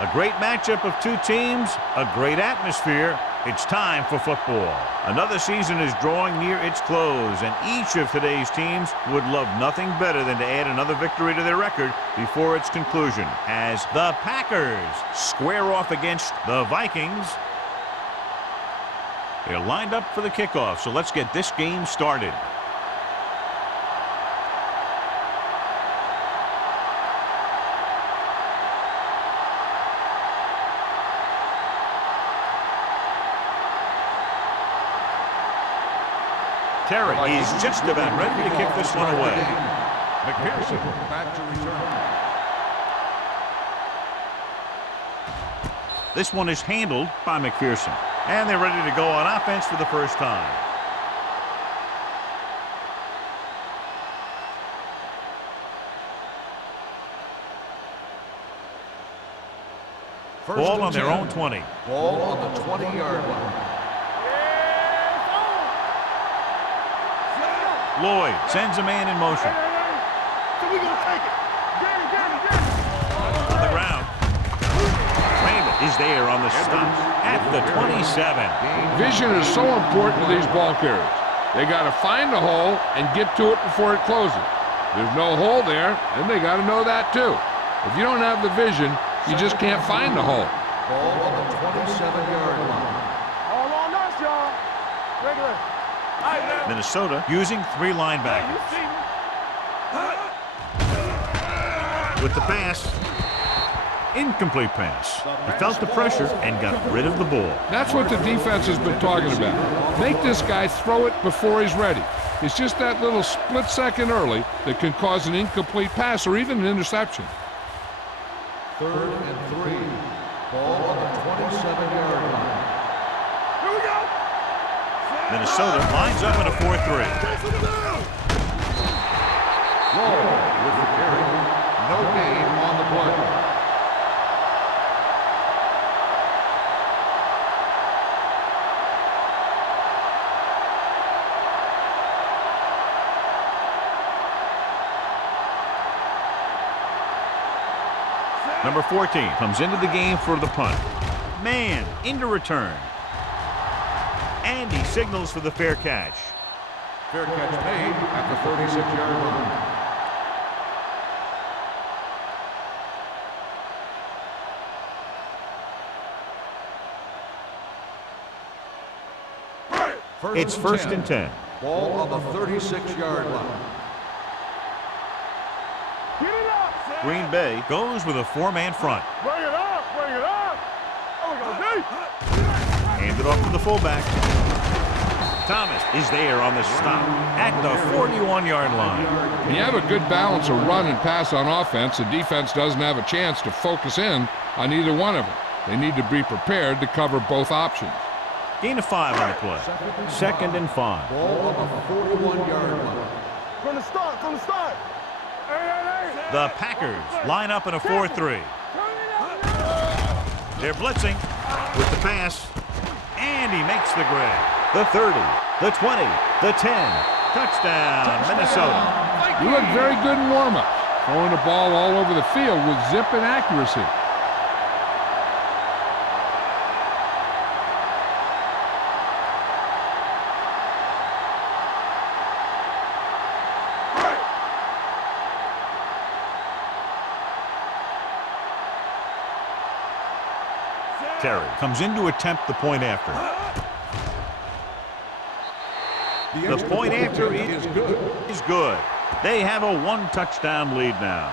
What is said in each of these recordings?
A great matchup of two teams, a great atmosphere. It's time for football. Another season is drawing near its close, and each of today's teams would love nothing better than to add another victory to their record before its conclusion, as the Packers square off against the Vikings. They're lined up for the kickoff, so let's get this game started. Terry is just about ready to kick this one away. McPherson back to return. This one is handled by McPherson. And they're ready to go on offense for the first time. Ball on their own 20. Ball on the 20-yard line. Lloyd sends a man in motion. So we're going to take it. Get it. On the ground. Raymond is there on the stop at the 27. Vision is so important to these ball carriers. They got to find the hole and get to it before it closes. There's no hole there, and they got to know that too. If you don't have the vision, you just can't find the hole. Ball on the 27-yard line. All on us, y'all. Regular. Minnesota using three linebackers. With the pass. Incomplete pass. He felt the pressure and got rid of the ball. That's what the defense has been talking about. Make this guy throw it before he's ready. It's just that little split second early that can cause an incomplete pass or even an interception. 3rd and 3. Ball on the 27-yard line. Here we go. Minnesota lines up in a 4-3. Law with the carry. No gain on the play. Number 14 comes into the game for the punt. Man into return. And he signals for the fair catch. Fair catch made at the 36-yard line. It's first and 10. Ball on the 36-yard line. Get it up. Green Bay goes with a four-man front. Bring it up. Oh, we go deep. Hand it off to the fullback. Thomas is there on the stop at the 41-yard line. When you have a good balance of run and pass on offense, the defense doesn't have a chance to focus in on either one of them. They need to be prepared to cover both options. Gain of 5 on the play. Second and 5. Ball on the 41-yard line. From the start. The Packers line up in a 4-3. They're blitzing with the pass, and he makes the grab. The 30, the 20, the 10. Touchdown, Minnesota. You look very good in warm-ups, throwing the ball all over the field with zip and accuracy. Terry comes in to attempt the point after. The point after is good. They have a one-touchdown lead now.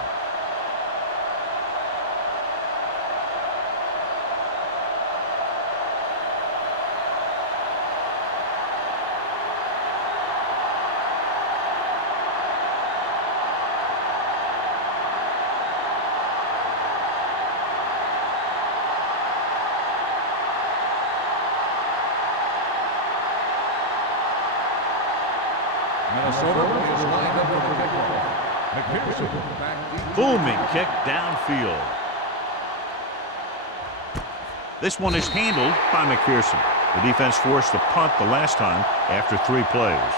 Minnesota is lined up for the kickoff. McPherson back deep. Booming kick downfield. This one is handled by McPherson. The defense forced the punt the last time after 3 plays.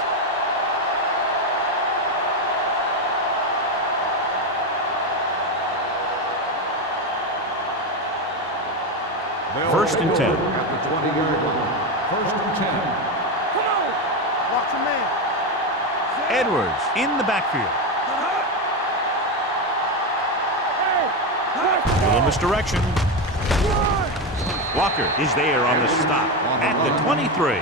First and 10. At the 20-yard line. First and 10. Come on. Watch your man. Edwards in the backfield. Little misdirection. Walker is there on the stop at the 23.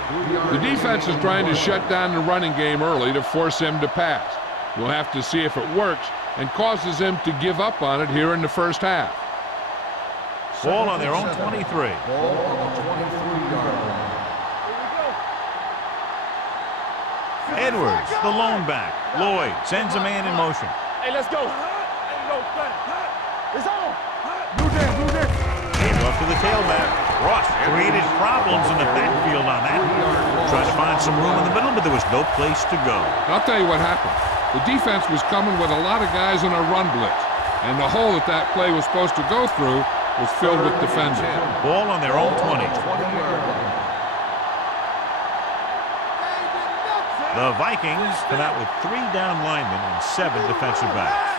The defense is trying to shut down the running game early to force him to pass. We'll have to see if it works and causes him to give up on it here in the first half. Ball on their own 23. Ball on the 23-yard line. Edwards, the lone back. Lloyd sends a man in motion. Hey, let's go. Ain't no thing. It's on. Do this. Gave off to the tailback. Ross created problems in the backfield on that. Tried to find some room in the middle, but there was no place to go. I'll tell you what happened. The defense was coming with a lot of guys on a run blitz, and the hole that play was supposed to go through was filled with defenders. Ball on their own 20. 20-yard line. The Vikings come out with 3 down linemen and 7 defensive backs.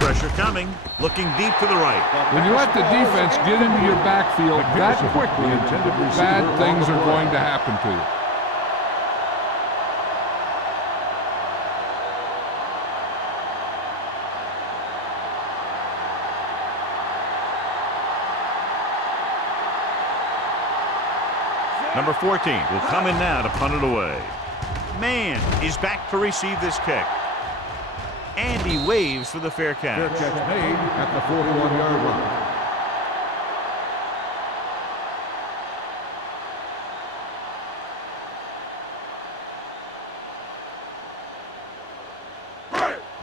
Pressure coming, looking deep to the right. When you let the defense get into your backfield that quickly, bad things are going to happen to you. Number 14 will come in now to punt it away. Mann is back to receive this kick. And he waves for the fair Fair catch. catch made at the 41-yard line.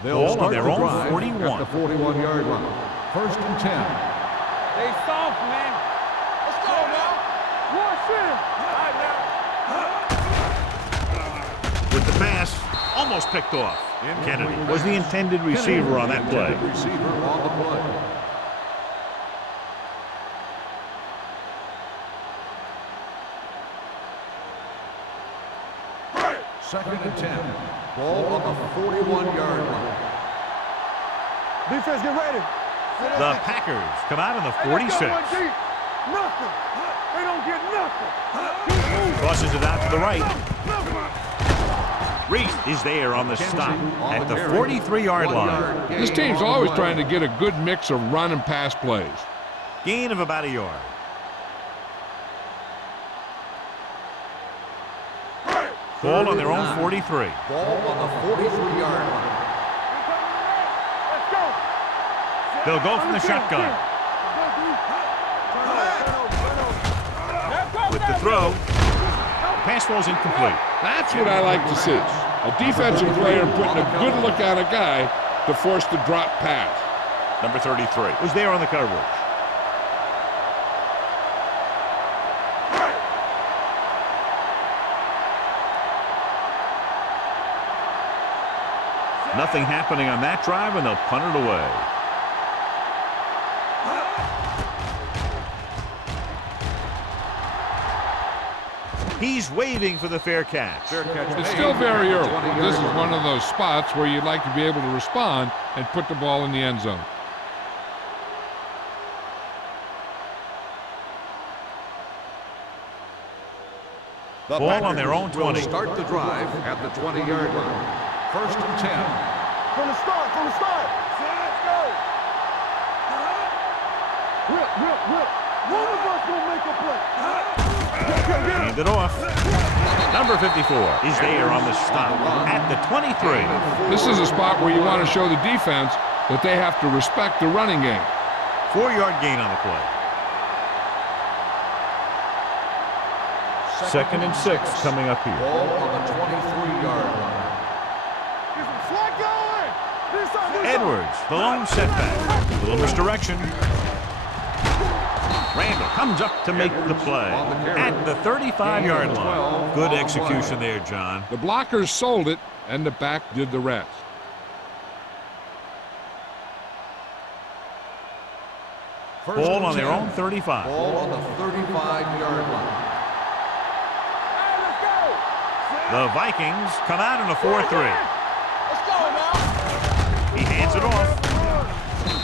They'll Ball on start their the own drive 41. at the 41-yard line. First and 10. They soft, man. Let's go now. Rush in. All right, now. With the pass, almost picked off. Kennedy was the intended receiver on that play. Intended receiver on the play. Second and 10. Ball on the 41-yard line. Defense, get ready. The Packers come out in the Hey, let's 46. go, one deep. Nothing. They don't get nothing. Keep moving. Crosses it out to the right. Nothing. Reese is there on the stop at the 43-yard line. This team's always trying to get a good mix of run and pass plays. Gain of about a yard. Ball on their own 43. Ball on the 43-yard line. Let's go. They'll go from the shotgun. With the throw, the pass falls incomplete. That's what I like to see. A defensive player putting a good look at a guy to force the drop pass. Number 33 was there on the coverage. Nothing happening on that drive, and they'll punt it away. He's waving for the fair catch. Fair catch It's made still very at the early. 20-yard This is line. one of those spots where you'd like to be able to respond and put the ball in the end zone. The Ball on their own Packers will 20. start the drive at the 20-yard line. First and 10. From the start. Let's go. Whip. One of us gonna make a play. Hand it off. Number 54 is there on the stop at the 23. This is a spot where you want to show the defense that they have to respect the running game. 4-yard gain on the play. Second and 6 coming up here. Ball on the 23-yard line. Get some slack going. This side. Edwards, the lone setback. A little misdirection. Randall comes up to make the play at the 35-yard line. Good execution there, John. The blockers sold it, and the back did the rest. First Ball and on their 10. own 35. Ball on the 35-yard line. Hey, let's go. The Vikings come out in a 4-3. Let's go now. He hands it off.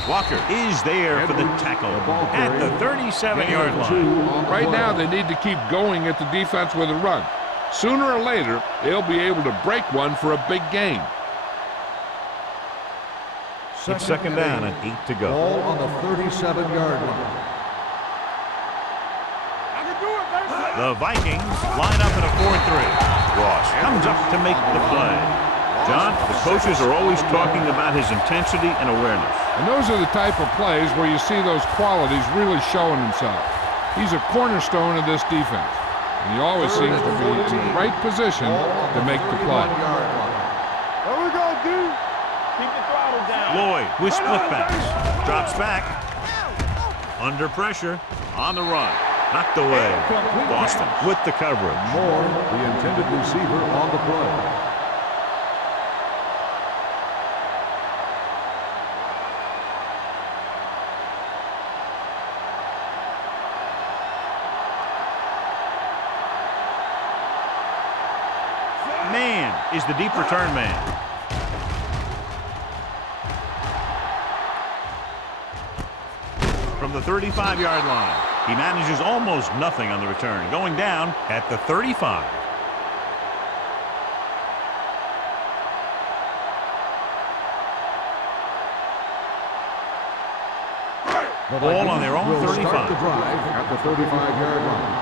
Walker is there for the tackle at the 37-yard line. Right now, they need to keep going at the defense with a run. Sooner or later, they'll be able to break one for a big gain. It's second down and 8 to go. Ball on the 37-yard line. The Vikings line up in a 4-3. Ross comes up to make the play. John, the coaches are always talking about his intensity and awareness. And those are the type of plays where you see those qualities really showing himself. He's a cornerstone of this defense. And he always seems to be in the right position to make the play. There we go, dude. Keep the throttle down. Lloyd with split backs. Drops back. Under pressure. On the run. Knocked away. Boston with the coverage. Moore, the intended receiver on the play. Man is the deep return man. From the 35-yard line, he manages almost nothing on the return, going down at the 35. Ball on their own 35. Start the drive at the 35-yard line.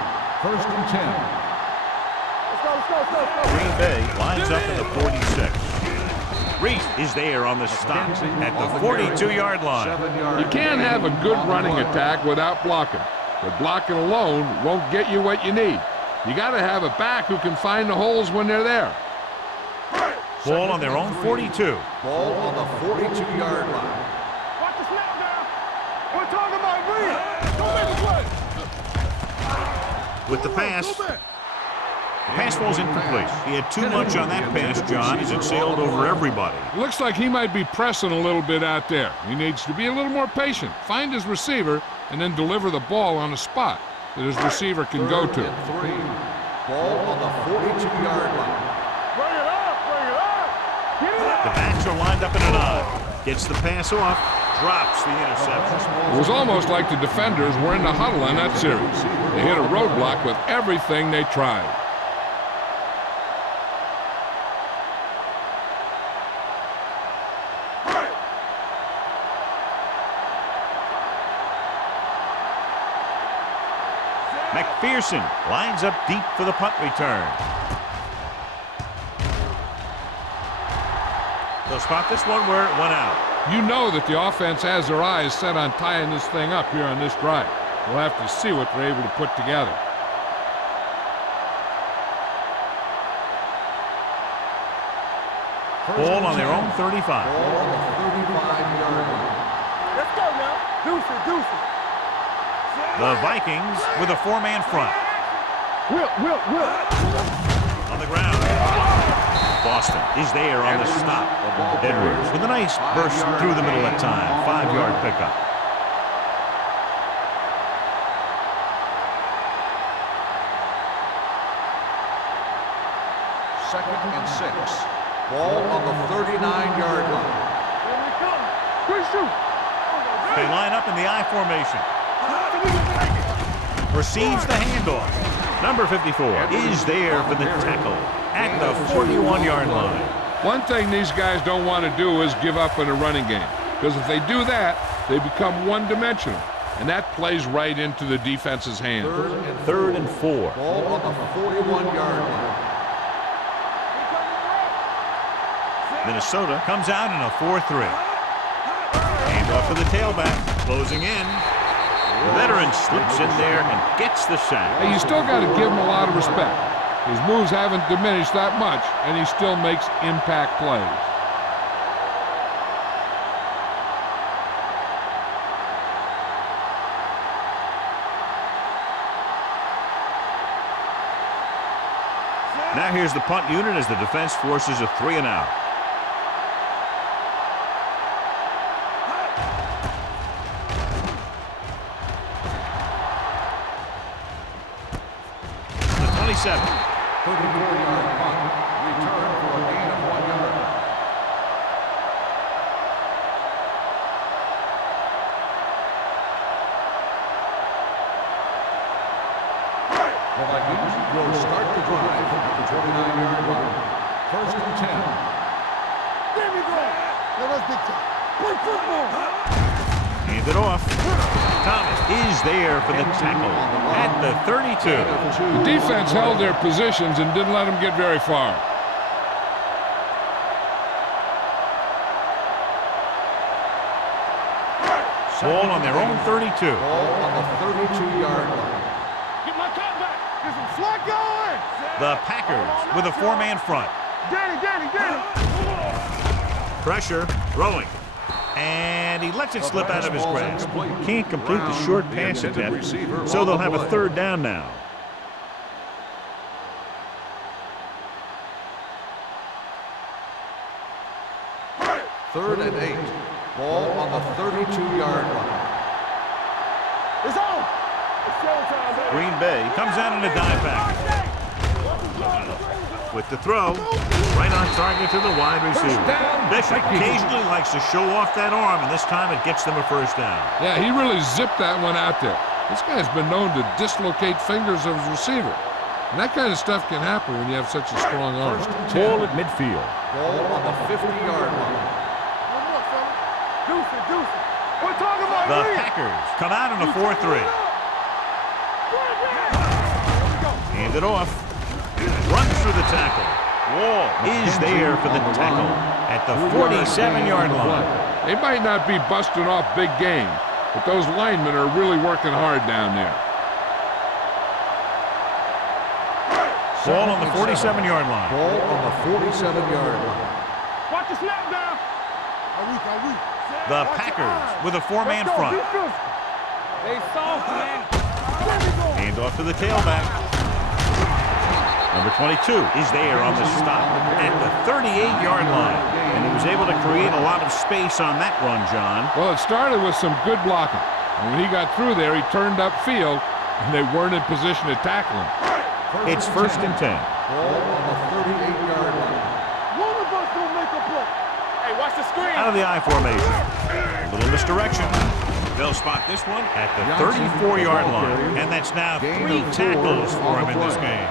First and 10. Green Bay lines up in the 46. Reese is there on the stop at the 42-yard line. You can't have a good running attack without blocking. But blocking alone won't get you what you need. You got to have a back who can find the holes when they're there. Ball on their own 42. Ball on the 42-yard line. Watch the snap now. We're talking about Reed. Don't make a play. With the pass. The pass falls incomplete. He had too much on that pass, John, as it sailed over everybody. Looks like he might be pressing a little bit out there. He needs to be a little more patient, find his receiver, and then deliver the ball on a spot that his receiver can go to. Third and 3. Ball on the 42-yard line. Bring it up. Bring it up. Get it up. The backs are lined up in an I. Gets the pass off. Drops the interception. It was almost like the defenders were in the huddle on that series. They hit a roadblock with everything they tried. McPherson lines up deep for the punt return. They'll spot this one where it went out. You know that the offense has their eyes set on tying this thing up here on this drive. We'll have to see what they're able to put together. Ball on their own 35. Ball on the 35-yard line. Let's go now. Deuce it. The Vikings with a 4-man front. Will. On the ground. Boston is there on the stop. Edwards with a nice burst through the middle at time. 5-yard pickup. Second and 6. Ball on the 39-yard line. Here we come. Quick shoot. They line up in the I formation. Receives the handoff. Number 54 is there for the tackle at the 41-yard line. One thing these guys don't want to do is give up in a running game, because if they do that, they become one-dimensional, and that plays right into the defense's hands. Third and 4. Ball on the 41-yard line. Minnesota comes out in a 4-3. Handoff to the tailback, closing in. The veteran slips in there and gets the sack. Hey, you still got to give him a lot of respect. His moves haven't diminished that much, and he still makes impact plays. Now here's the punt unit as the defense forces a 3-and-out. The 27. 34-yard punt. Return for a gain of 1 yard. First and 10. There we go. Now let's big time. Play football. Hand it off. Thomas is there for the tackle at the 32. The defense held their positions and didn't let them get very far. Ball on their own 32. Ball on the 32-yard line. Get my cut back. Get some slack going. The Packers with a four-man front. Danny. Pressure, throwing. And he lets it slip out of his grasp. Can't complete the short pass attempt, so they'll have a third down now. Third and 8. Ball on the 32-yard line. It's on. It's showtime, baby. Green Bay comes out in a dive back. With the throw, right on target to the wide receiver. Bishop occasionally likes to show off that arm, and this time it gets them a first down. Yeah, he really zipped that one out there. This guy's been known to dislocate fingers of his receiver. And that kind of stuff can happen when you have such a strong arm. Ball at midfield. Ball on the 50-yard line. Deuce it. We're talking about The Reed. Packers come out in a 4-3. Hand it off. Runs through the tackle. Wall is there for the tackle at the 47-yard line. They might not be busting off big game, but those linemen are really working hard down there. Ball on the 47-yard line. Ball on the 47-yard line. Watch the snap down. The Packers with a four-man front. They soft, man. Hand off to the tailback. Number 22 is there on the stop at the 38-yard line. And he was able to create a lot of space on that run, John. Well, it started with some good blocking. And when he got through there, he turned upfield, and they weren't in position to tackle him. It's first and 10. Ball on the 38-yard line. One of us will make a play. Hey, watch the screen. Out of the I formation. A little misdirection. They'll spot this one at the 34-yard line. And that's now 3 tackles for him in this game.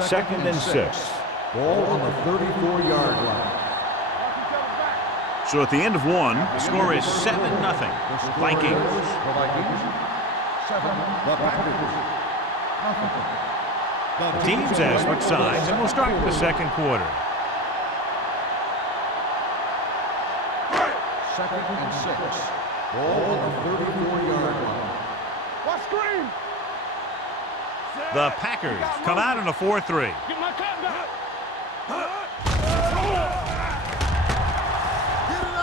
Second and 6. Ball on the 34-yard line. So at the end of one, the score is 7-0. Vikings. The Vikings. 7. The Packers. Teams have switched sides, and we'll start with the second quarter. Second and 6. Ball on the 34-yard line. Watch screen. The Packers come out in a 4-3. Get my cut back.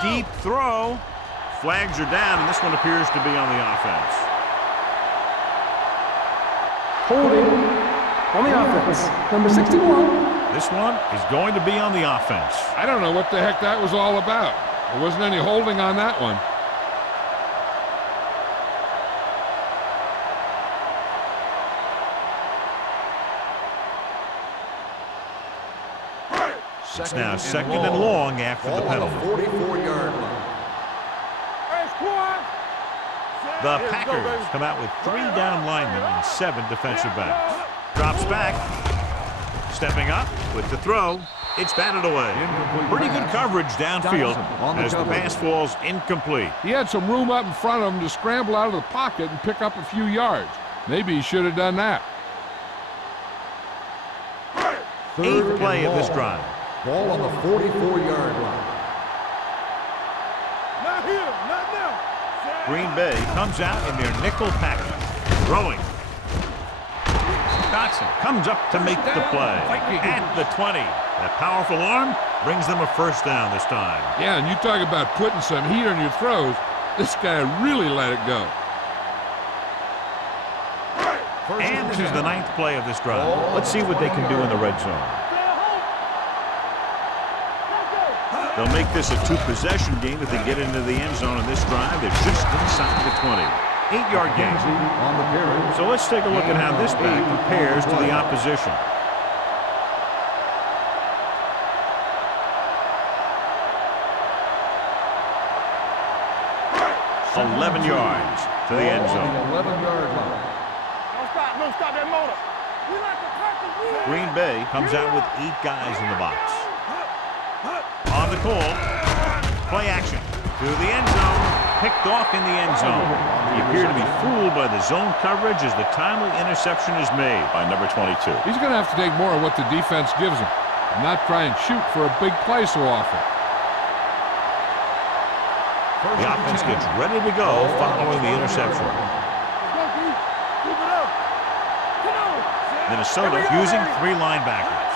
Deep throw. Flags are down, and this one appears to be on the offense. Holding on the offense. Number 61. This one is going to be on the offense. I don't know what the heck that was all about. There wasn't any holding on that one. It's now second and long after the penalty. 44-yard line. Hey, squad. The Packers come out with 3 down linemen and 7 defensive backs. Drops back. Stepping up with the throw. It's batted away. Pretty good coverage downfield as the pass falls incomplete. He had some room up in front of him to scramble out of the pocket and pick up a few yards. Maybe he should have done that. 8th play of this drive. Ball on the 44-yard line. Not here. Not now. Green Bay comes out in their nickel package. Throwing. Dotson comes up to make the play at the 20. That powerful arm brings them a first down this time. Yeah, and you talk about putting some heat on your throws. This guy really let it go. And this is the 9th play of this drive. Let's see what they can do in the red zone. They'll make this a 2-possession game if they get into the end zone in this drive. They're just inside the 20. 8-yard gain. On the carry. So let's take a look at how this back compares to the opposition. 11 yards. to the end zone. 11-yard line. Don't stop that motor. We like to practice. Green Bay comes out with 8 guys in the box. On the call, play action to the end zone, picked off in the end zone. He appeared to be fooled by the zone coverage as the timely interception is made by number 22. He's going to have to take more of what the defense gives him and not try and shoot for a big play so often. The offense gets ready to go following the interception. Minnesota using 3 linebackers.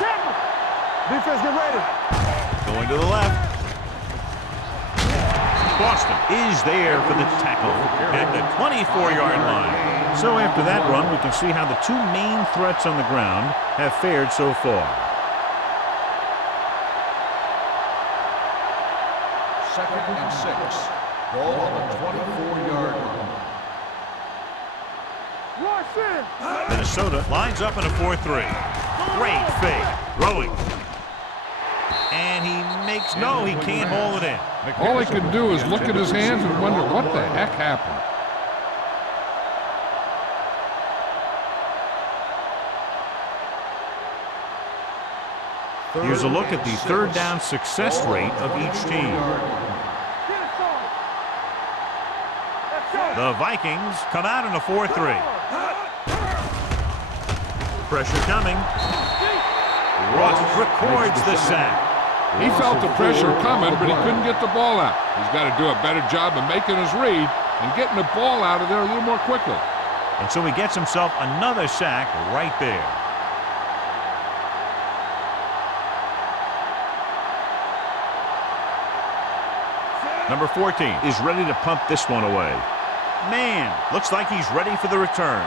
Defense, get ready. Going to the left. Boston is there for the tackle at the 24-yard line. So after that run, we can see how the 2 main threats on the ground have fared so far. Second and 6. Ball on the 24-yard line. Minnesota lines up in a 4-3. Great fake. Throwing. And he makes, no, he can't hold it in. All he can do is look at his hands and wonder what the heck happened. Here's a look at the 3rd down success rate of each team. The Vikings come out in a 4-3. Pressure coming. Ross records the sack. He felt the pressure coming, but he couldn't get the ball out. He's got to do a better job of making his read and getting the ball out of there a little more quickly. And so he gets himself another sack right there. Number 14 is ready to punt this one away. Man, looks like he's ready for the return.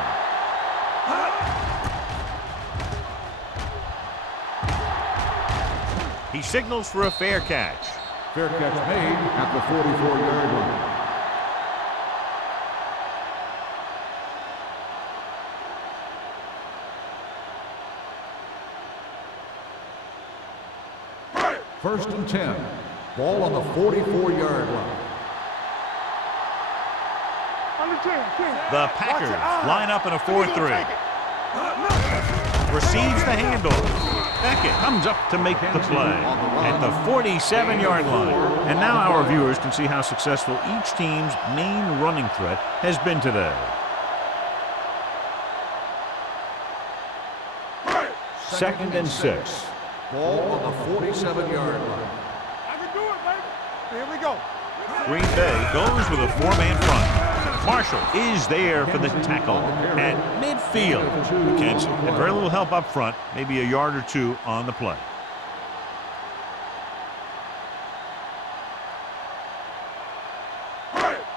He signals for a fair catch. Fair catch made at the 44-yard line. First and 10. Ball on the 44-yard line. The Packers line up in a 4-3. Receives the handoff. Beckett comes up to make the play at the 47-yard line. And now our viewers can see how successful each team's main running threat has been today. Second and 6. Ball on the 47-yard line. I can do it, baby. Here we go. Green Bay goes with a 4-man front. Marshall is there for the tackle at midfield. McKenzie had very little help up front, maybe a yard or 2 on the play.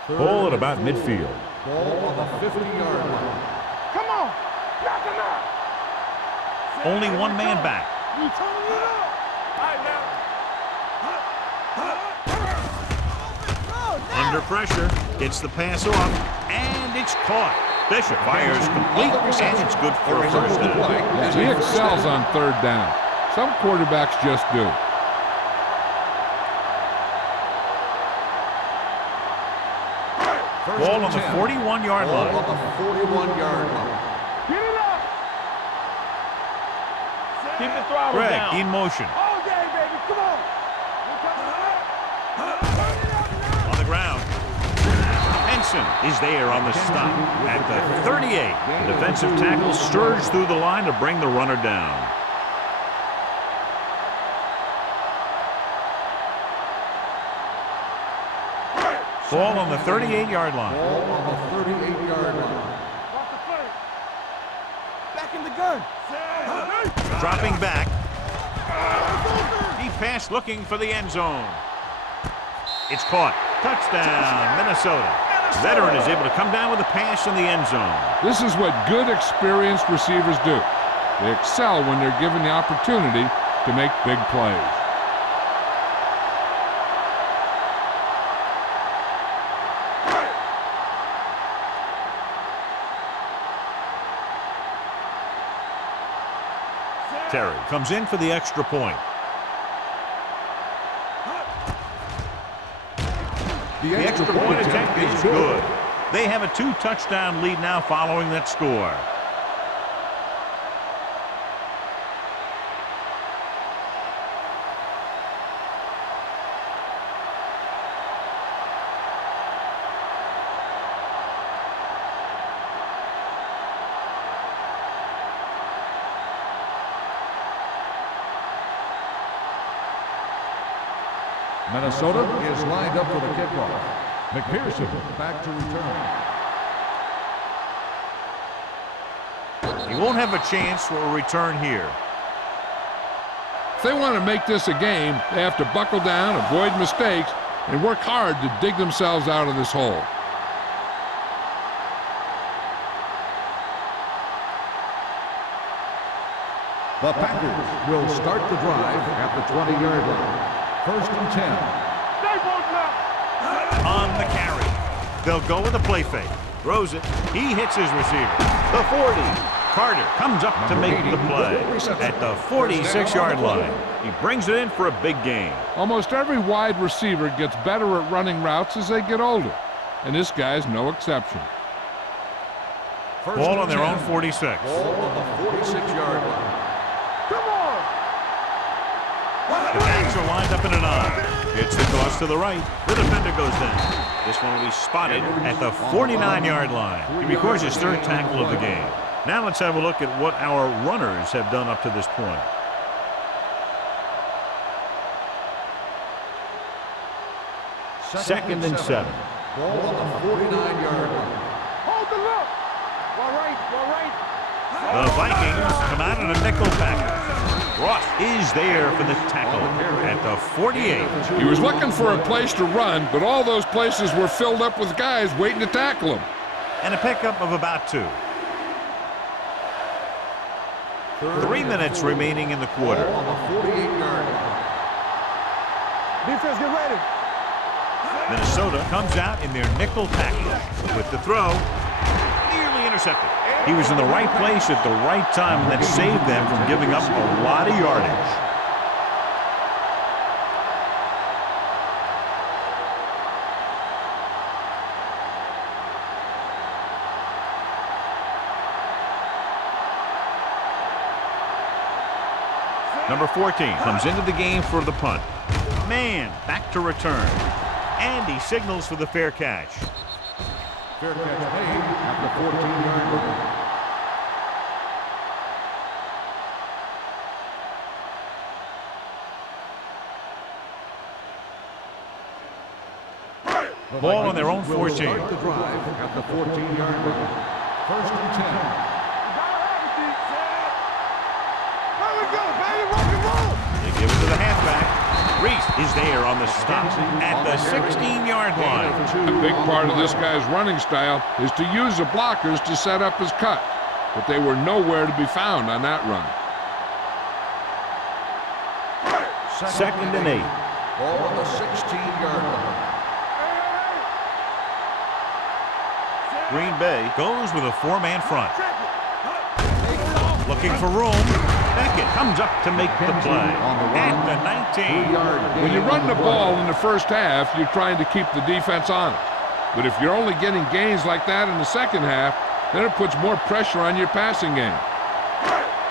Ball at about midfield. Ball on the 50-yard line. Come on. Knock him out. Only 1 man back. You turn it up. All right, now. Under pressure, gets the pass off, and it's caught. Bishop fires complete, and it's good for a first down. He excels on 3rd down. Some quarterbacks just do. Ball on the 41-yard line. Ball on the 41-yard line. Get it up. Keep the throttle Greg down. in motion. All day, baby. Come on. On the ground. Henson is there on the stop at the 38. The defensive tackle surged through the line to bring the runner down. Ball on the 38-yard line. Ball on the 38-yard line. Back in the gun. Dropping back. Deep pass looking for the end zone. It's caught. Touchdown, Minnesota. The veteran is able to come down with a pass in the end zone. This is what good, experienced receivers do. They excel when they're given the opportunity to make big plays. Terry comes in for the extra point. The extra point attempt is good. They have a 2-touchdown lead now following that score. Minnesota is lined up for the kickoff. McPherson back to return. He won't have a chance for a return here. If they want to make this a game, they have to buckle down, avoid mistakes, and work hard to dig themselves out of this hole. The Packers will start the drive at the 20-yard line. 1st and 10. On the carry. They'll go with a play fake. Throws it. He hits his receiver. The 40. Carter comes up to make the play at the 46-yard line. He brings it in for a big gain. Almost every wide receiver gets better at running routes as they get older, and this guy's no exception. Ball on their own 46. Ball on the 46-yard line. The backs are lined up in an I. It's the toss to the right. The defender goes down. This one will be spotted at the 49-yard line. He records his 3rd tackle of the game. Now let's have a look at what our runners have done up to this point. Second and 7. Ball on the 49-yard line. Hold the look. All right. The Vikings come out in a nickel package. Ross is there for the tackle at the 48. He was looking for a place to run, but all those places were filled up with guys waiting to tackle him. And a pickup of about 2. 3 minutes remaining in the quarter. Ball on the 48-yard line. Defense, get ready. Minnesota comes out in their nickel package with the throw. Nearly intercepted. He was in the right place at the right time, and that saved them from giving up a lot of yardage. Number 14 comes into the game for the punt. Man, back to return. And he signals for the fair catch. Fair catch made at the 14-yard line. Ball on their own 14. Start the drive at the 14-yard line. 1st and 10. They give it to the halfback. Reese is there on the stop at the 16-yard line. A big part of this guy's running style is to use the blockers to set up his cut, but they were nowhere to be found on that run. 2nd and 8. Ball on the 16-yard line. Green Bay goes with a 4-man front. Looking for room. Beckett comes up to make the play at the 19. When you run the ball in the first half, you're trying to keep the defense on it. But if you're only getting gains like that in the second half, then it puts more pressure on your passing game.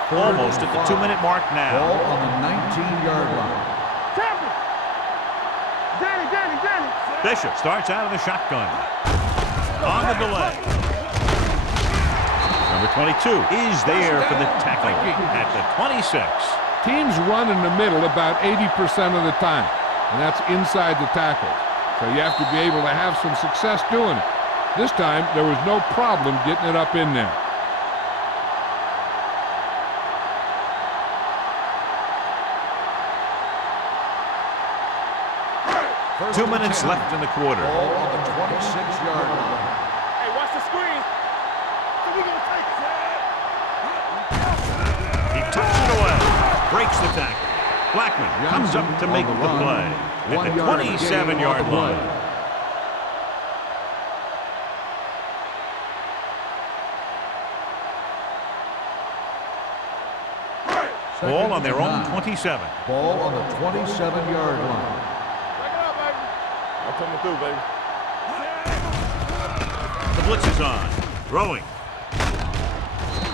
Almost at the 2-minute mark now. Ball on the 19-yard line. Bishop starts out of the shotgun. On the delay. Number 22 is there for the tackle at the 26. Teams run in the middle about 80% of the time, and that's inside the tackle. So you have to be able to have some success doing it. This time, there was no problem getting it up in there. First 2 minutes left in the quarter. Ball on the 26-yard line. Hey, watch the screen. So we gonna take it. He tucks it away. Breaks the tackle. Blackman comes up to make the play at the 27-yard line. Ball on their own 27. Ball on the 27-yard line. Back it up, baby. I'm coming through, baby. blitz is on. Throwing.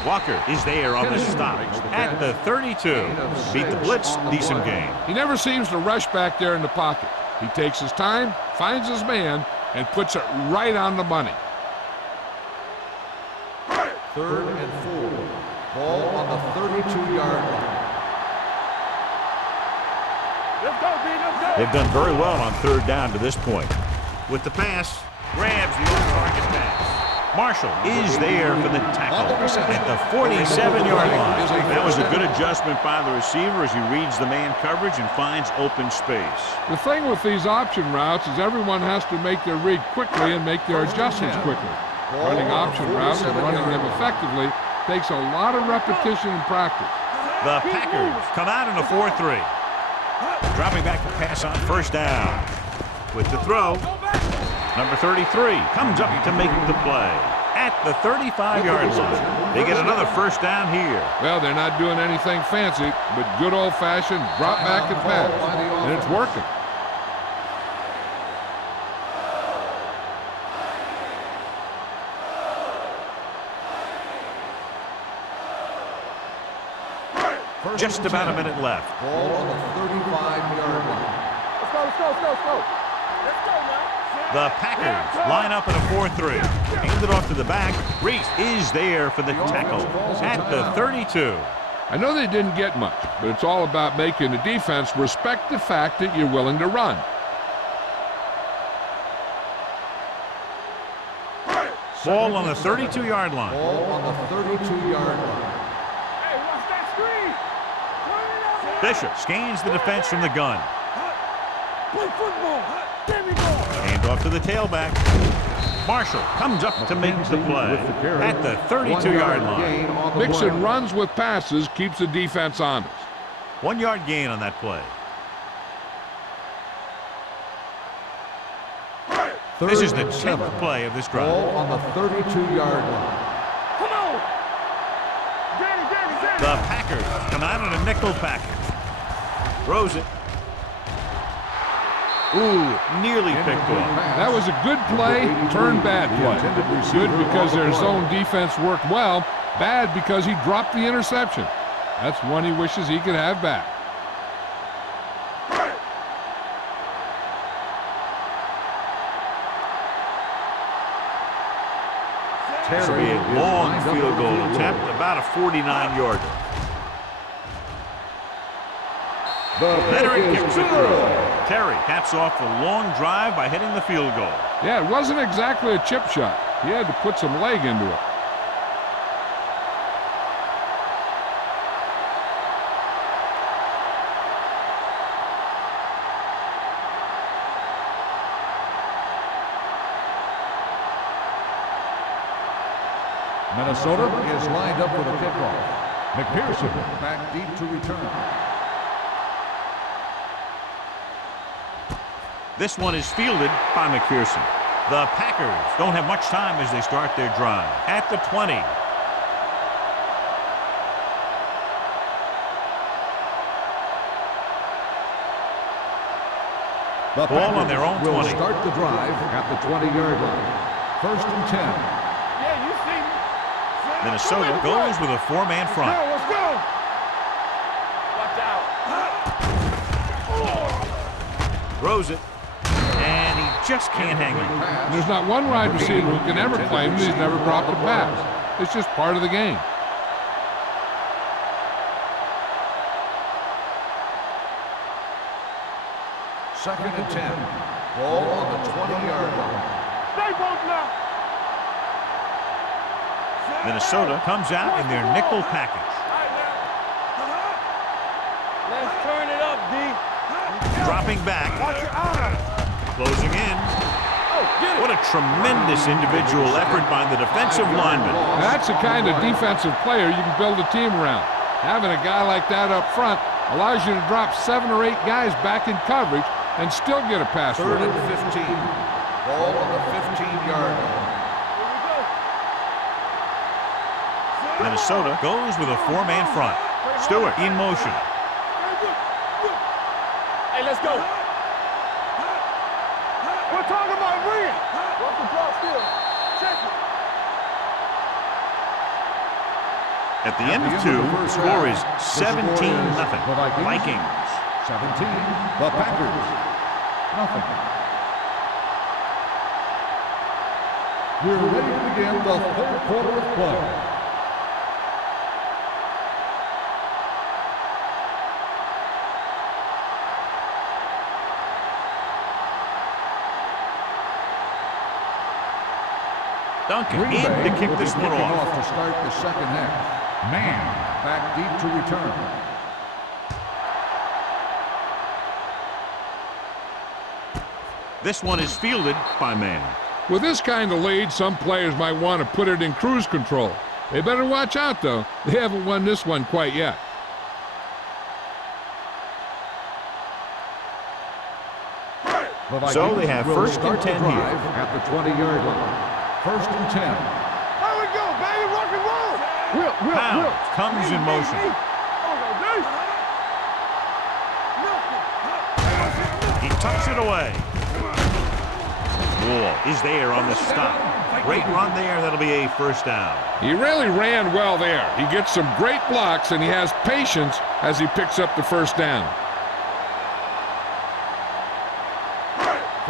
Walker is there on the stop at the 32. Beat the blitz, decent game. He never seems to rush back there in the pocket. He takes his time, finds his man, and puts it right on the money. 3rd and 4. Ball on the 32-yard line. They've done very well on 3rd down to this point. With the pass, grabs the on-target pass. Marshall is there for the tackle at the 47-yard line. That was a good adjustment by the receiver as he reads the man coverage and finds open space. The thing with these option routes is everyone has to make their read quickly and make their adjustments quickly. Running option routes and running them effectively takes a lot of repetition and practice. The Packers come out in a 4-3. Dropping back to pass on 1st down. With the throw, number 33 comes up to make the play at the 35-yard line. They get another 1st down here. Well, they're not doing anything fancy, but good old-fashioned drop back and pass, and it's working. Just about a minute left. Ball on the 35-yard line. Let's go. Let's go, man. The Packers line up in a 4-3. Hand it off to the back. Reese is there for the tackle at the 32. I know they didn't get much, but it's all about making the defense respect the fact that you're willing to run. Ball on the 32-yard line. Ball on the 32-yard line. Hey, watch that screen. Bishop scans the defense from the gun. Play football. There we go. Hand off to the tailback. Marshall comes up to make the play at the 32-yard line. Mixon runs with passes, keeps the defense honest. 1-yard gain on that play. This is the 10th play of this drive. Ball on the 32-yard line. Come on. Danny. The Packers come out in a nickel package. Throws it. Ooh, nearly picked off. That was a good play, turned bad play. Good because their zone defense worked well, bad because he dropped the interception. That's one he wishes he could have back. This will be a long field goal attempt, about a 49-yarder. Leonard kicks it through. Terry caps off the long drive by hitting the field goal. Yeah, it wasn't exactly a chip shot. He had to put some leg into it. Minnesota is lined up for the kickoff. McPherson back deep to return. This one is fielded by McPherson. The Packers don't have much time as they start their drive. At the 20. The Ball on their own will 20. start the drive at the 20-yard line. 1st and 10. Yeah, you see me. Minnesota goes with a 4-man front. Let's go. Watch out. Throws it. And he just can't hang on. There's not one wide receiver who can ever claim that he's never dropped a pass. It's just part of the game. Second and 10. Ball on the 20-yard line. Stay both now. Minnesota comes out in their nickel package. Let's turn it up, D. Dropping back. Watch your eyes. Closing in. What a tremendous individual effort by the defensive lineman. That's the kind of defensive player you can build a team around. Having a guy like that up front allows you to drop 7 or 8 guys back in coverage and still get a pass. 3rd and 15. Ball on the 15-yard line. Minnesota goes with a 4-man front. Stewart in motion. Hey, let's go. We're talking about Green. What's the draw still? Check it. At the end of 2, the score is 17-0. Vikings. 17, the Packers, nothing. We're ready to begin the third quarter of play. Duncan in to kick this one off. To start the second half. Man back deep to return. This one is fielded by Man. With this kind of lead, some players might want to put it in cruise control. They better watch out, though. They haven't won this one quite yet. So they have first and 10 here. At the 20-yard line. First and 10. There we go, baby. Rock and roll. Pounds comes in motion. He tucks it away. Wall is there on the stop. Great run there. That'll be a first down. He really ran well there. He gets some great blocks, and he has patience as he picks up the first down.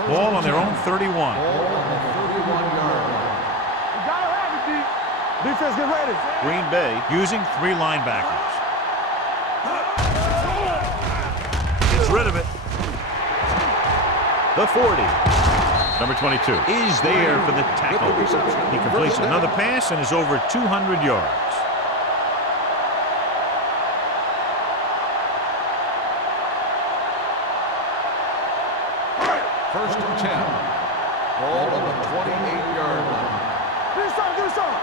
Ball on their own 31. Ball on the 31-yard line. You gotta have it, D. Defense, get ready. Green Bay using 3 linebackers. Gets rid of it. The 40. Number 22 is there for the tackle. He completes another pass and is over 200 yards. First and 10. Ball on the 28-yard line. Do something.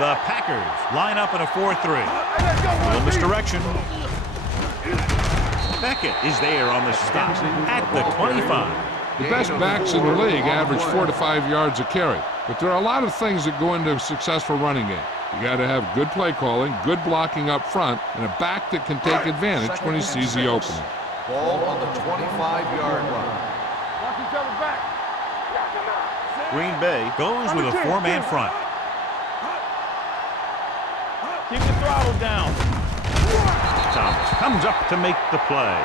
The Packers line up in a 4-3. A little misdirection. Beckett is there on the stop at the 25. The best backs in the league average 4 to 5 yards a carry. But there are a lot of things that go into a successful running game. You got to have good play calling, good blocking up front, and a back that can take advantage when he sees the opening. Ball on the 25-yard line. Watch each other back. Green Bay goes with a 4-man front. Keep the throttle down. Thomas comes up to make the play.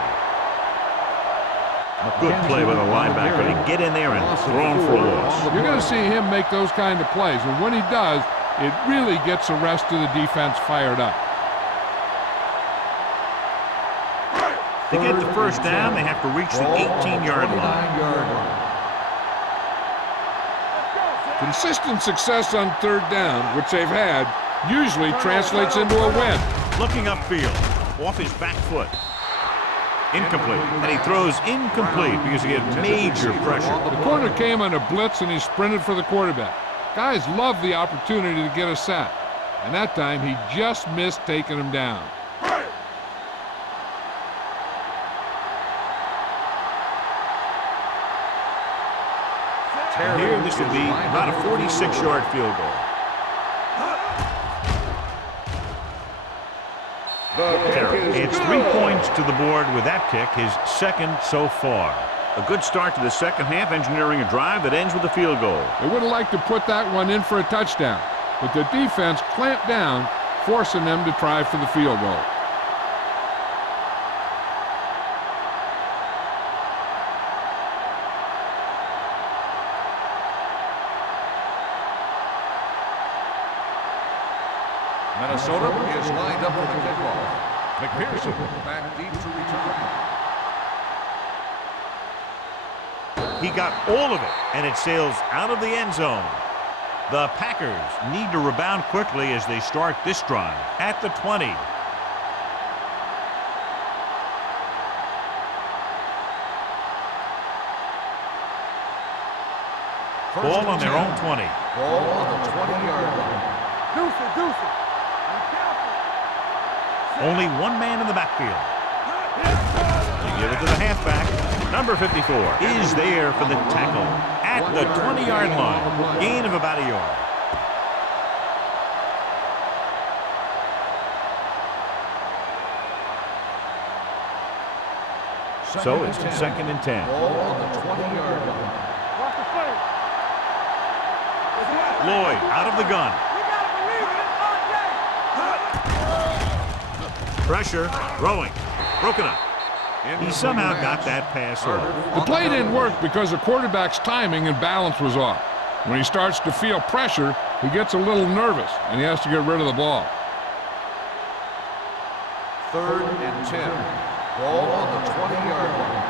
A good play with a linebacker to get in there and throw him for a loss. You're going to see him make those kind of plays, and when he does, it really gets the rest of the defense fired up. To get the first down, they have to reach the 18-yard line. Consistent success on third down, which they've had, usually translates into a win. Looking upfield, off his back foot. Incomplete, and he throws incomplete because he had major pressure. The corner came on a blitz, and he sprinted for the quarterback. Guys love the opportunity to get a sack, and that time he just missed taking him down. And here, this will be about a 46-yard field goal. It's 3 points to the board with that kick, his second so far. A good start to the second half, engineering a drive that ends with a field goal. They would have liked to put that one in for a touchdown, but the defense clamped down, forcing them to try for the field goal. Minnesota is lined up for the kickoff. McPherson back deep to return. He got all of it, and it sails out of the end zone. The Packers need to rebound quickly as they start this drive at the 20. Ball on their own 20. Ball on the 20-yard line. Deuce it. Only one man in the backfield. They give it to the halfback. Number 54 is there for the tackle at the 20-yard line. Gain of about a yard. So it's 2nd and 10. Ball on the 20-yard line. Watch the play. Lloyd out of the gun. We gotta believe in it. Pressure, throwing, broken up. He somehow got that pass off. The play didn't work because the quarterback's timing and balance was off. When he starts to feel pressure, he gets a little nervous, and he has to get rid of the ball. 3rd and 10. Ball on the 20-yard line.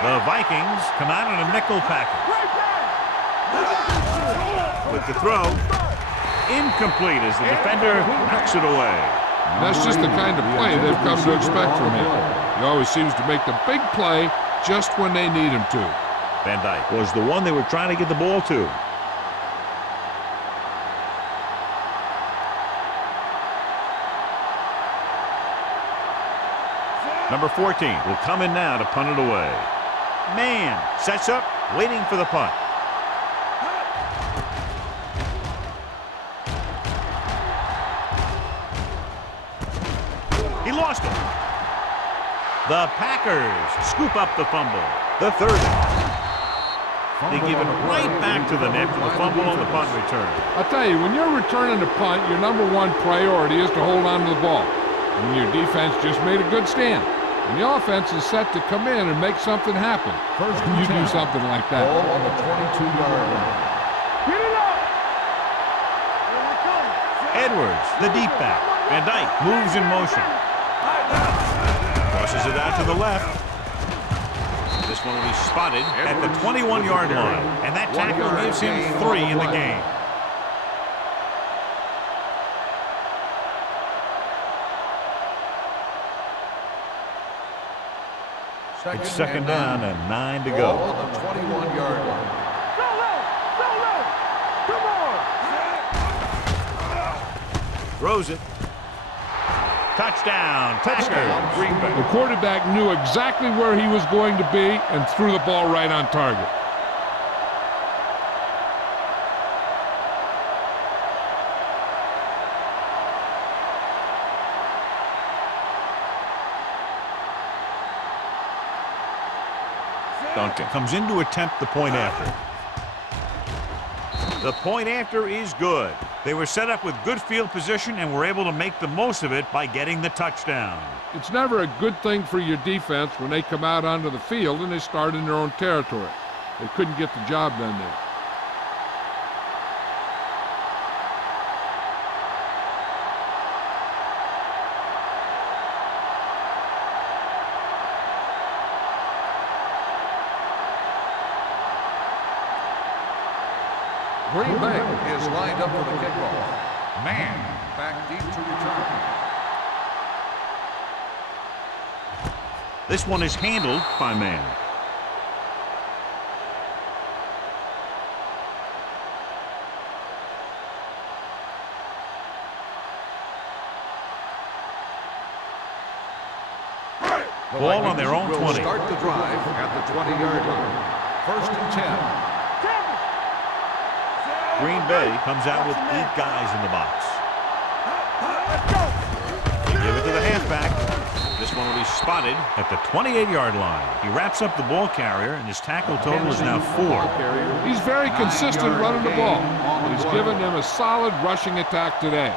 The Vikings come out in a nickel package. With the throw, incomplete as the defender knocks it away. That's just the kind of play they've come to expect from him. He always seems to make the big play just when they need him to. Van Dyke was the one they were trying to get the ball to. Number 14 will come in now to punt it away. Man sets up, waiting for the punt. He lost it. The Packers scoop up the fumble. The 30. They give it right back to the net for the fumble on the punt return. I'll tell you, when you're returning a punt, your #1 priority is to hold on to the ball. And your defense just made a good stand. And the offense is set to come in and make something happen. First and you do something like that. Ball on the 22-yard line. Get it up! Edwards, the deep back. Van Dyke moves in motion. Crosses it out to the left. This one will be spotted at the 21-yard line. And that tackle gives him 3 in the game. It's 2nd down and 9 to go. Ball on the 21-yard line. Throws it. Touchdown, Packers. Green Bay. The quarterback knew exactly where he was going to be and threw the ball right on target. Duncan comes in to attempt the point after. The point after is good. They were set up with good field position and were able to make the most of it by getting the touchdown. It's never a good thing for your defense when they come out onto the field and they start in their own territory. They couldn't get the job done there. Green Bay is lined up for the kickoff. Man back deep to return. This one is handled by Man. Ball on their own 20. Start the drive at the 20-yard line. 1st and 10. Green Bay comes out with 8 guys in the box. They give it to the halfback. This one will be spotted at the 28-yard line. He wraps up the ball carrier, and his tackle total is now 4. He's very consistent running the ball. He's given them a solid rushing attack today.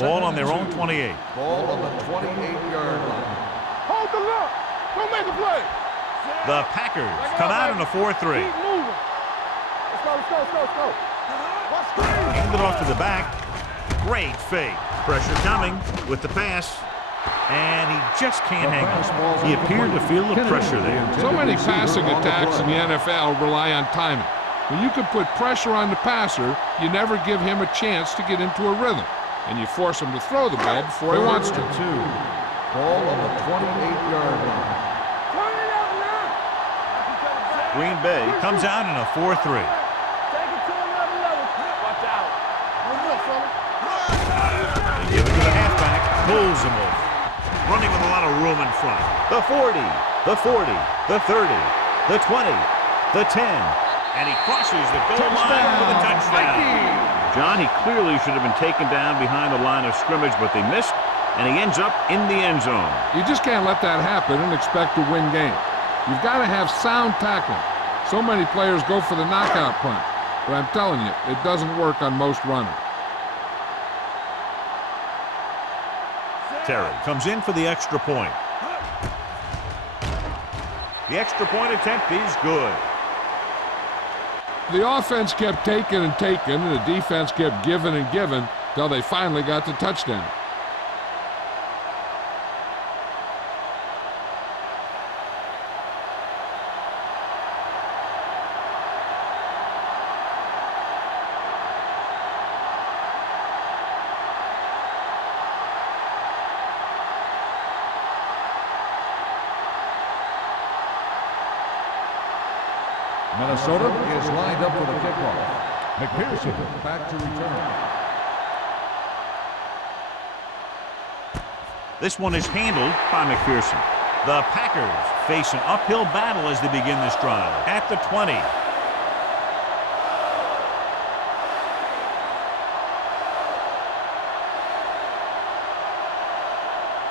Ball on their own 28. Ball on the 28-yard line. Hold the look. Don't make a play. The Packers come out in a 4-3. Keep moving. Let's go. Watch screen. Hand it off to the back. Great fake. Pressure coming with the pass. And he just can't hang on. He appeared to feel the pressure there. So many passing attacks in the NFL rely on timing. When you can put pressure on the passer, you never give him a chance to get into a rhythm. And you force him to throw the ball before he wants to. Ball on the 28-yard line. Green Bay comes out in a 4-3. Take it to another level. Watch out. They give it to the halfback. Pulls him over. Running with a lot of room in front. The 40, the 40, the 30, the 20, the 10. And he crosses the goal line for the touchdown. John, he clearly should have been taken down behind the line of scrimmage, but they missed, and he ends up in the end zone. You just can't let that happen and expect to win games. You've got to have sound tackling. So many players go for the knockout punch, but I'm telling you, it doesn't work on most runners. Terry comes in for the extra point. The extra point attempt is good. The offense kept taking and taking, and the defense kept giving and giving till they finally got the touchdown. Minnesota is lined up for the kickoff. McPherson back to return. This one is handled by McPherson. The Packers face an uphill battle as they begin this drive. At the 20.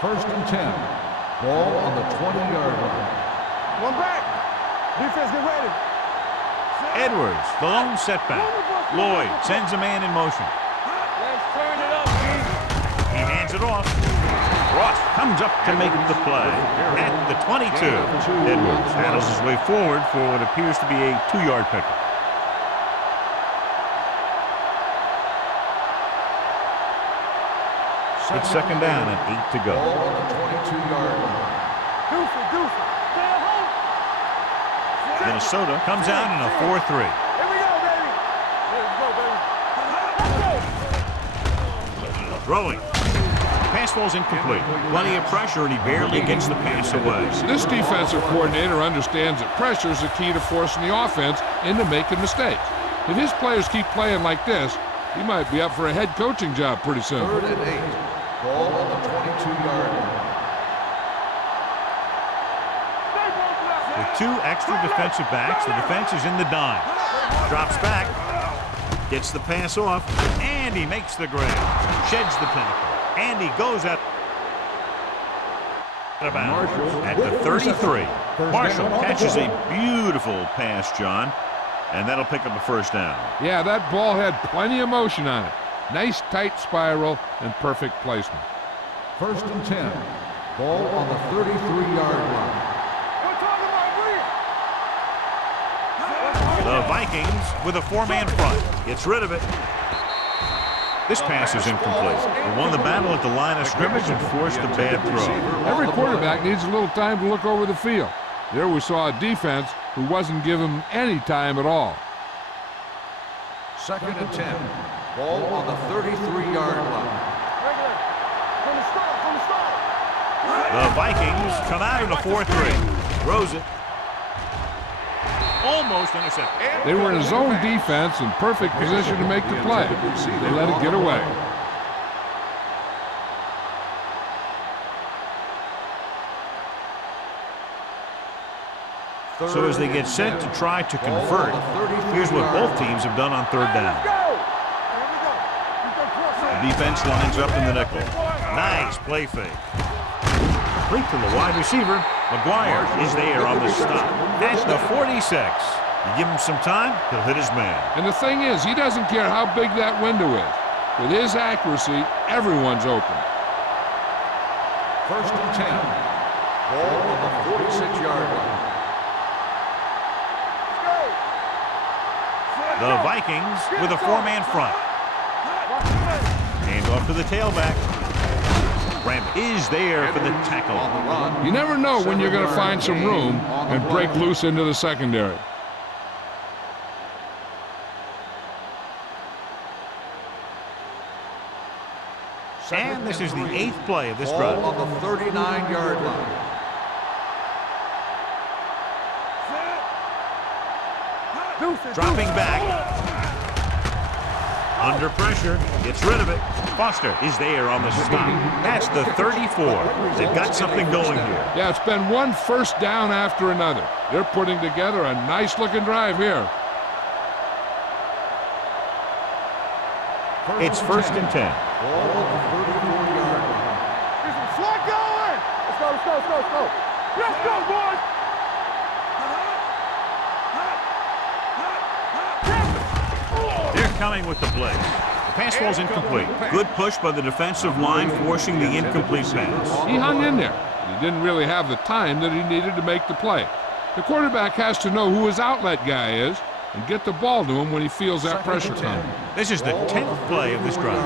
First and 10. Ball on the 20-yard line. One back. Defense, get ready. Edwards, the lone setback. Lloyd sends a man in motion. Let's turn it up, G. He hands it off. Ross comes up to make the play at the 22. Edwards paddles his way forward for what appears to be a 2-yard pickup. It's second down and 8 to go. Ball on the 22-yard line. Deuce. Stay at home. Minnesota comes out in a 4-3. Here we go, baby. Let's go, baby. Throwing. Pass falls incomplete. Plenty of pressure, and he barely gets the pass away. This defensive coordinator understands that pressure is the key to forcing the offense into making mistakes. If his players keep playing like this, he might be up for a head coaching job pretty soon. Third and 8. Ball on the 22-yard line. With 2 extra defensive backs, the defense is in the dime. Drops back, gets the pass off, and he makes the grab. Sheds the pinnacle, and he goes out of bounds at the 33. Marshall catches a beautiful pass, John, and that'll pick up a first down. Yeah, that ball had plenty of motion on it. Nice tight spiral and perfect placement. First and 10. Ball on the 33-yard line. The Vikings with a 4-man front. Gets rid of it. This pass is incomplete. They won the battle at the line of scrimmage and forced a bad throw. Every quarterback needs a little time to look over the field. There we saw a defense who wasn't given him any time at all. Second and 10. Ball on the 33-yard line. The Vikings come out in a 4-3. Throws it. Almost intercepted. They were in a zone defense in perfect position to make the play. They let it get away. So as they get set to try to convert, here's what both teams have done on third down. The defense lines up in the nickel. Nice play fake. Complete to the wide receiver. McGuire is there on the stop. That's the 46. You give him some time, he'll hit his man. And the thing is, he doesn't care how big that window is. With his accuracy, everyone's open. First and 10. Ball on the 46-yard line. The Vikings with a 4-man front. Hand off to the tailback. Ramp is there for the tackle. You never know when you're going to find some room and break loose into the secondary. And this is the 8th play of this drive. Ball on the 39-yard line. Dropping back. Under pressure. Gets rid of it. Foster is there on the stop. That's the 34. They've got something going here. Yeah, it's been one first down after another. They're putting together a nice-looking drive here. It's first and 10. Ball on the 34-yard line. There's some slot going. Let's go. Let's go, boys. coming with the blitz. The pass ball's incomplete. Good push by the defensive line, forcing the incomplete pass. He hung in there. He didn't really have the time that he needed to make the play. The quarterback has to know who his outlet guy is and get the ball to him when he feels that pressure coming. This is the 10th play of this drive.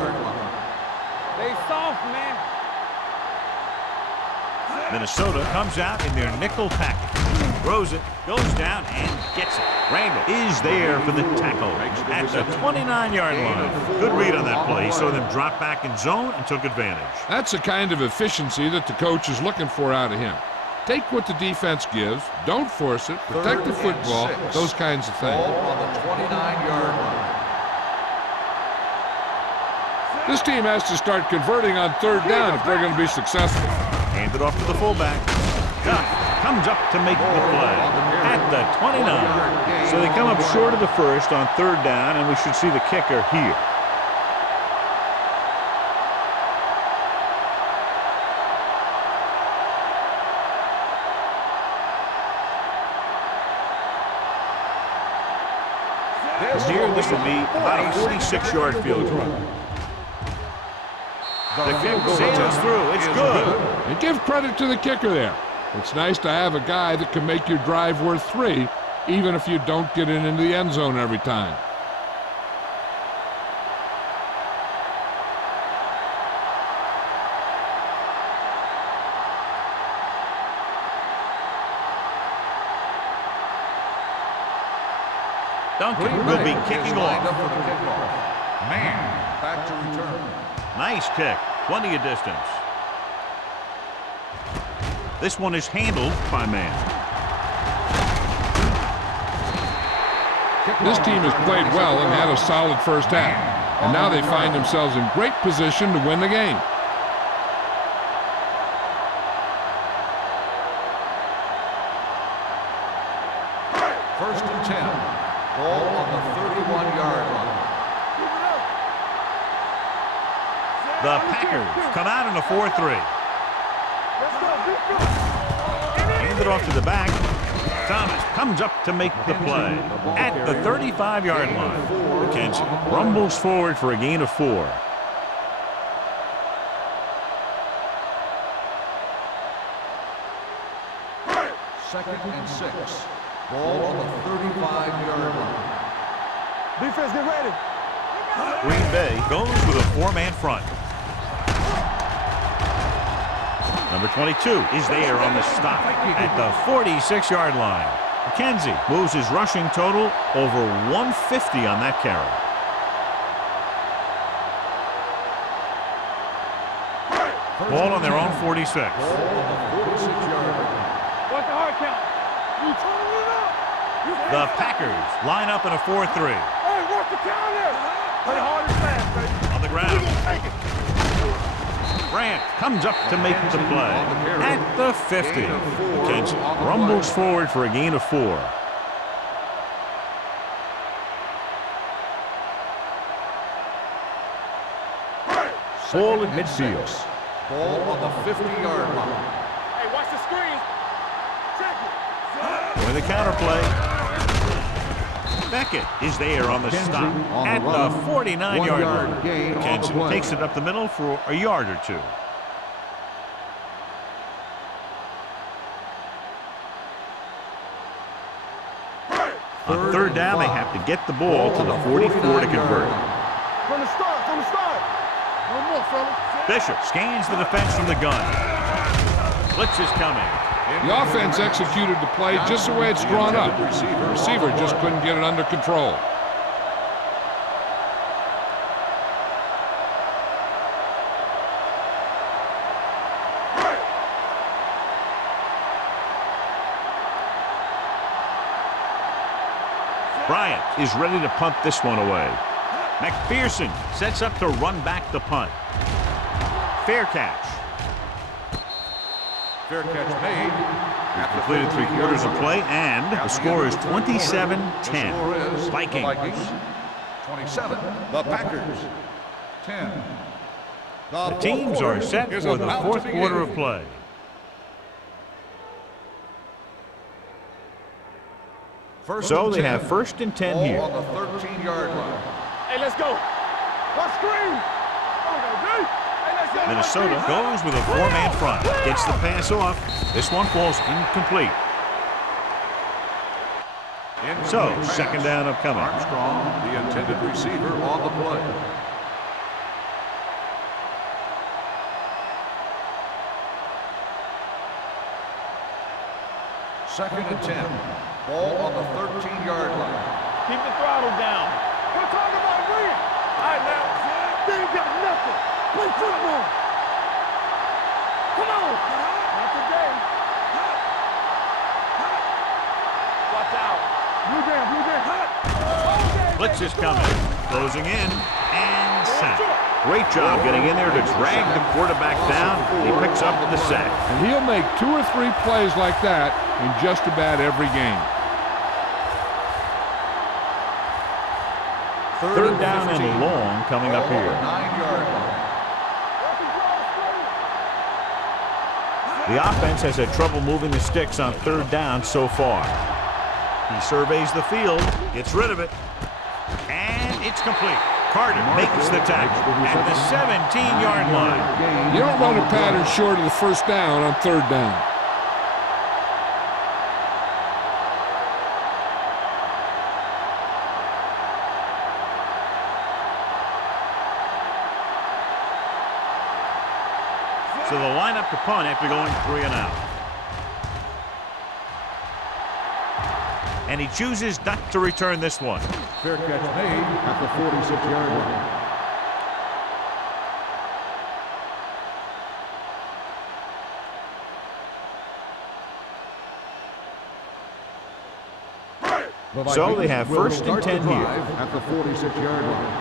They soft, man. Minnesota comes out in their nickel package. Throws it, goes down, and gets it. Randall is there for the tackle at the 29-yard line. Good read on that play. He saw them drop back in zone and took advantage. That's the kind of efficiency that the coach is looking for out of him. Take what the defense gives, don't force it, protect the football, those kinds of things. Ball on the 29-yard line. This team has to start converting on third down if they're going to be successful. Hand it off to the fullback. Duff comes up to make the play at the 29. So they come up short of the first on third down, and we should see the kicker here. Here, this will be about a 46-yard field goal. The kick sails through. It's good. And give credit to the kicker there. It's nice to have a guy that can make your drive worth 3, even if you don't get it into the end zone every time. Duncan will be kicking off. Man, back to return. Nice kick. Plenty of distance. This one is handled by man. This team has played well and had a solid first half. And now they find themselves in great position to win the game. First and 10. Ball on the 31-yard line. The Packers come out in a 4-3. Hand it off to the back. Thomas comes up to make the play at the 35-yard line. McKenzie rumbles forward for a gain of 4. Second and 6. Ball on the 35-yard line. Defense, get ready. Green Bay goes with a 4-man front. Number 22 is there on the stop at the 46-yard line. McKenzie moves his rushing total over 150 on that carry. Ball on their own 46. Ball on the 46-yard line. What's the hard count? The Packers line up in a 4-3. Hey, what's the count there? Play hard and fast, baby. On the ground. Grant comes up to make the play at the 50. McKenzie rumbles forward for a gain of 4. Ball at midfield. Ball on the 50-yard line. Hey, watch the screen. Check it. With a counterplay. Beckett is there on the stop at the 49-yard line. McKenzie takes it up the middle for a yard or 2. On third down, they have to get the ball to the 44 to convert. From the start. One more, fellas. Bishop scans the defense from the gun. Blitz is coming. The offense executed the play just the way it's drawn up. The receiver just couldn't get it under control. Bryant is ready to punt this one away. McPherson sets up to run back the punt. Fair catch. Fair catch made. Completed 3/4 of play, and the score is 27-10. Vikings. 27. The Packers. 10. The teams are set for the fourth quarter of play. So they have first and 10 here. On the 13-yard line. Hey, let's go. One screen. Minnesota goes with a 4-man front. Gets the pass off. This one falls incomplete. So, second down upcoming. Armstrong, the intended receiver, on the play. Second and 10. Ball on the 13-yard line. Keep the throttle down. We're talking about win. All right, now. They ain't got nothing. Play football. Come on. Not today. Watch out. Blue jam. Blitz is coming. Closing in. And sack. Great job getting in there to drag the quarterback down. He picks up the sack. And he'll make 2 or 3 plays like that in just about every game. Third down and long coming up here. 9-yard line. The offense has had trouble moving the sticks on third down so far. He surveys the field, gets rid of it, and it's complete. Carter makes the tackle at the 17-yard line. You don't run a pattern short of the first down on third down. So the lineup to punt after going 3 and out. And he chooses not to return this one. Fair catch made at the 46-yard line. So they have first and 10 here. At the 46-yard line.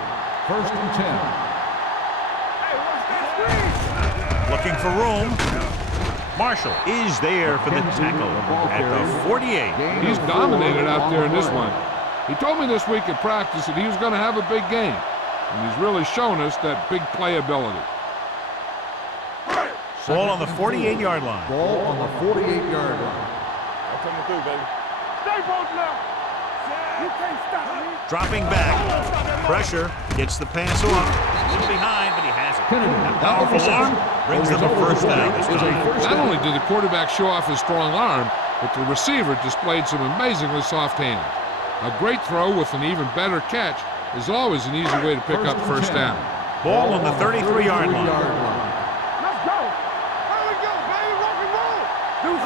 First and 10. Looking for room. Marshall is there for the tackle at the 48. He's dominated out there in this one. He told me this week at practice that he was going to have a big game, and he's really shown us that big playability. Ball on the 48-yard line. Ball on the 48-yard line. I'm coming through, baby. Stay both now. You can't stop me. Dropping back. Pressure. Gets the pass off. A little behind, but he has it. A powerful arm brings them a first down this time. Not only did the quarterback show off his strong arm, but the receiver displayed some amazingly soft hands. A great throw with an even better catch is always an easy way to pick up first down. Ball on the 33-yard line. Let's go. Here we go, baby. Rock and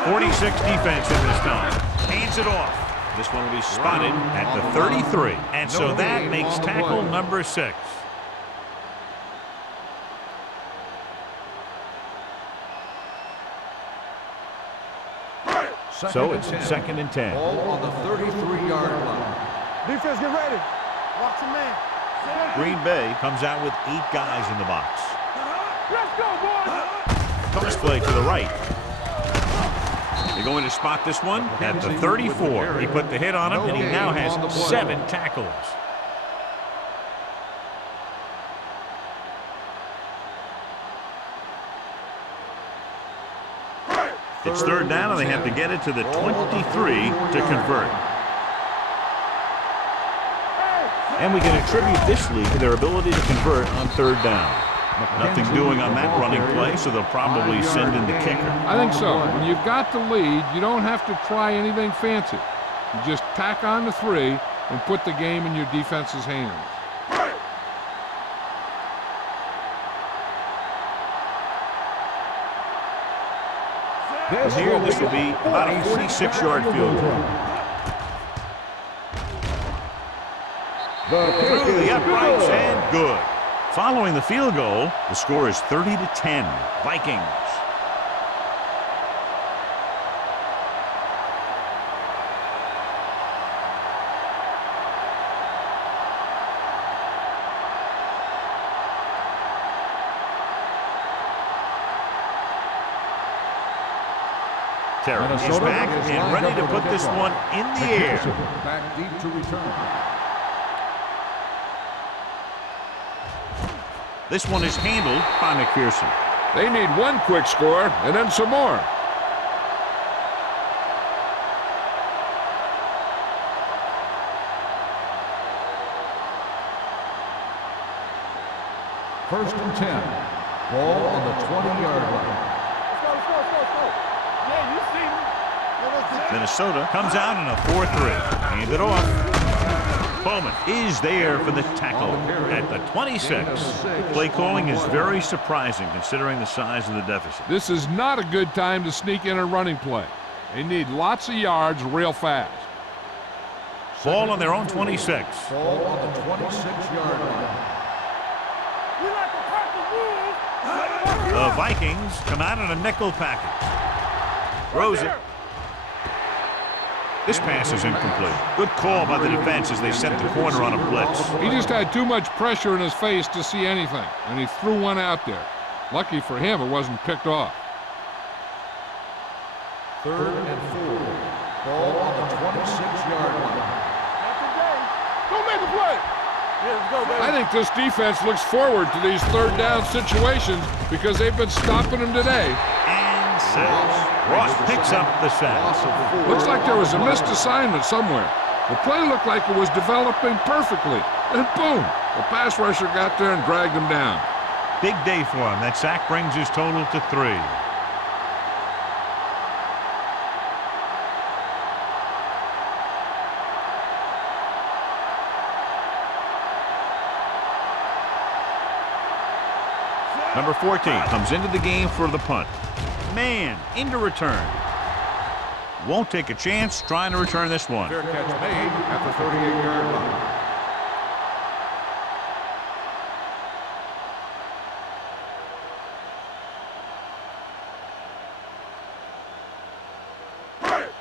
roll. 46 defense in this time. Hands it off. This one will be spotted at the 33. And so that makes tackle number 6. So it's second and 10. Ball on the 33-yard line. Defense, get ready. Watch your man. Green Bay comes out with 8 guys in the box. Let's go, boys. Toss play to the right. They're going to spot this one at the 34. He put the hit on him, and he now has 7 tackles. It's third down, and they have to get it to the 23 to convert. And we can attribute this lead to their ability to convert on third down. Nothing doing on that running play, so they'll probably send in the kicker. I think so. When you've got the lead, you don't have to try anything fancy. You just tack on the 3 and put the game in your defense's hands. And here, this will be about a 46-yard field goal. Through the uprights and good. Following the field goal, the score is 30-10. Vikings. Terry is back and ready to put this one in the air. Back deep to return. This one is handled by McPherson. They need one quick score and then some more. First and 10. Ball on the 20-yard line. Let's go. Yeah, you see me. Minnesota comes out in a 4-3. Hand it off. Bowman is there for the tackle at the 26. Play calling is very surprising considering the size of the deficit. This is not a good time to sneak in a running play. They need lots of yards real fast. Ball on their own 26. Ball on the 26-yard line. We like to crack the rules. The Vikings come out in a nickel package. Throws it. This pass is incomplete. Good call by the defense as they set the corner on a blitz. He just had too much pressure in his face to see anything, and he threw one out there. Lucky for him, it wasn't picked off. Third and 4. Ball on the 26-yard line. Don't make a play. Yeah, let's go, baby. I think this defense looks forward to these third down situations because they've been stopping them today. And says Ross picks up the sack. Looks like there was a missed assignment somewhere. The play looked like it was developing perfectly. And boom, the pass rusher got there and dragged him down. Big day for him. That sack brings his total to 3. Number 14 comes into the game for the punt. Man, into return. Won't take a chance trying to return this one. Fair catch made at the 38-yard line.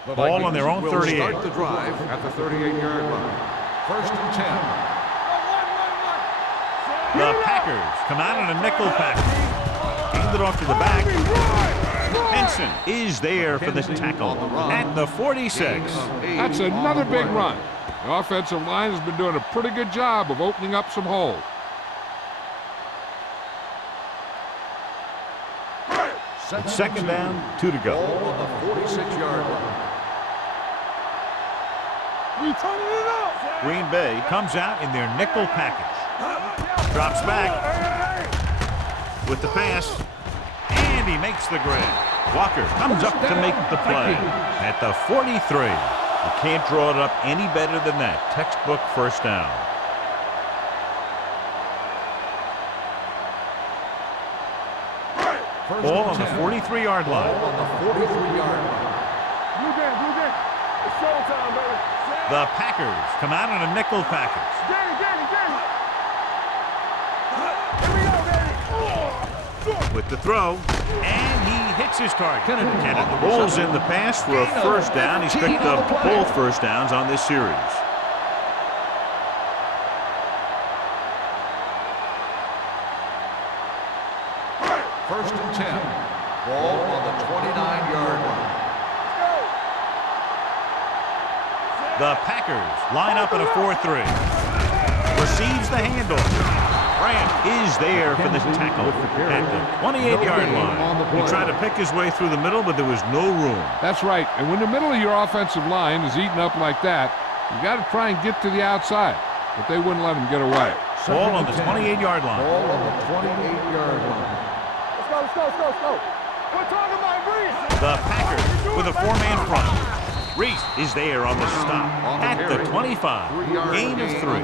The Ball on their own will 38. Start the drive at the 38-yard line. First and 10. The Packers come out in a nickel package. Hand it off to the back. Henson is there for the tackle at the 46. That's another big run. The offensive line has been doing a pretty good job of opening up some holes. Second down, 2 to go. Ball on the 46-yard line. We turning it up. Green Bay comes out in their nickel package. Drops back with the pass, and he makes the grab. Walker comes up to make the play at the 43. You can't draw it up any better than that. Textbook first down. Ball on the 43-yard line. Ball on the 43-yard line. Blue game. It's showtime, baby. The Packers come out in a nickel package. Danny. With the throw, and he hits his target. Kennedy rolls in the pass for a first down. He's picked up both first downs on this series. First and 10. Ball on the 29-yard line. The Packers line up in a 4-3. Receives the handoff. Grant is there for the tackle at the 28-yard line. He tried to pick his way through the middle, but there was no room. That's right. And when the middle of your offensive line is eaten up like that, you got to try and get to the outside. But they wouldn't let him get away. Ball on the 28-yard line. Ball on the 28-yard line. Let's go. We're talking about Reese. The Packers with a 4-man front. Reese is there on the stop at the 25. Gain of 3.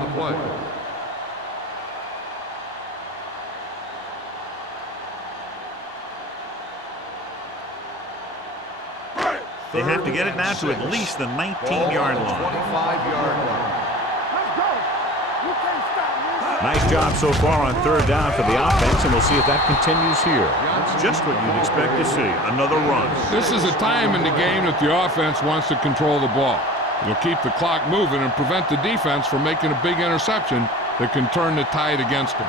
They have to get it now to at least the 19-yard line. 25-yard line. Let's go. You can't stop me. Nice job so far on third down for the offense, and we'll see if that continues here. It's just what you'd expect to see, another run. This is a time in the game that the offense wants to control the ball. It'll keep the clock moving and prevent the defense from making a big interception that can turn the tide against them.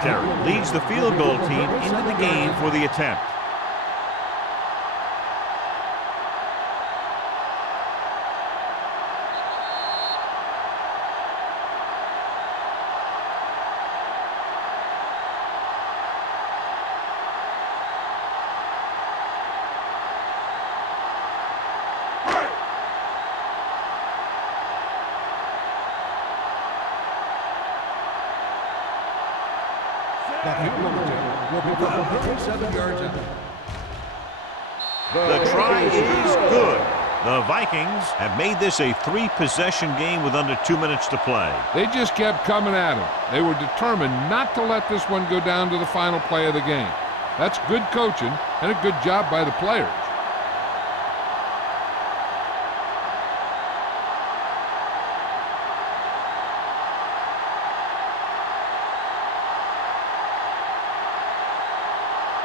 Terry leads the field goal team into the game for the attempt. The field goal attempt will be from 37 yards out. The try is good. The Vikings have made this a 3-possession game with under 2 minutes to play. They just kept coming at him. They were determined not to let this one go down to the final play of the game. That's good coaching and a good job by the players.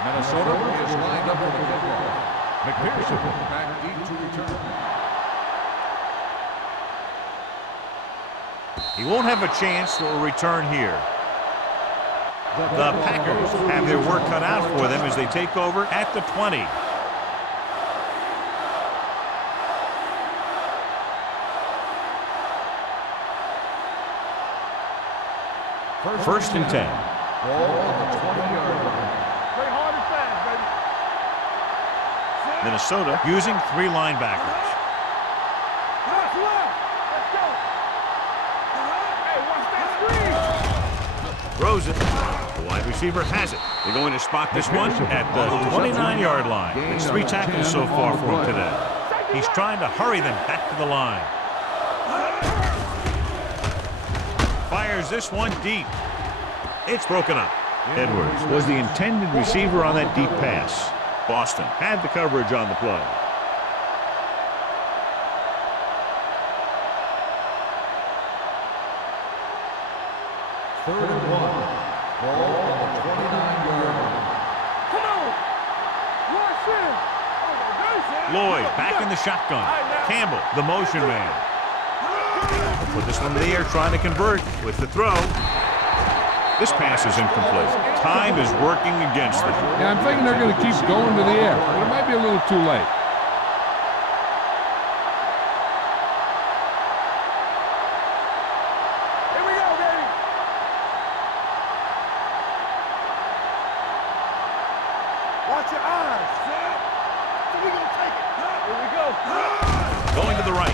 Minnesota is lined up for the kickoff. McPherson back deep to return. He won't have a chance for a return here. The Packers have their work cut out for them as they take over at the 20. First and 10. Ball on the 20-yard line. Play hard and fast, baby. Minnesota using 3 linebackers. Left. Let's go. Hey, watch that screen. Throws it. The wide receiver has it. They're going to spot this one at the 29-yard line. It's 3 tackles so far for him today. He's trying to hurry them back to the line. Fires this one deep. It's broken up. Edwards was the intended receiver on that deep pass. Boston had the coverage on the play. Third and 1. Ball on the 29-yard line. Come on. Rush in. Lloyd back in the shotgun. Campbell, the motion man. Put this one in the air, trying to convert with the throw. This pass is incomplete. Time is working against them. Yeah, I'm thinking they're going to keep going to the air, but it might be a little too late. Here we go, baby. Watch your eyes. So we gonna take it. Here we go. Going to the right.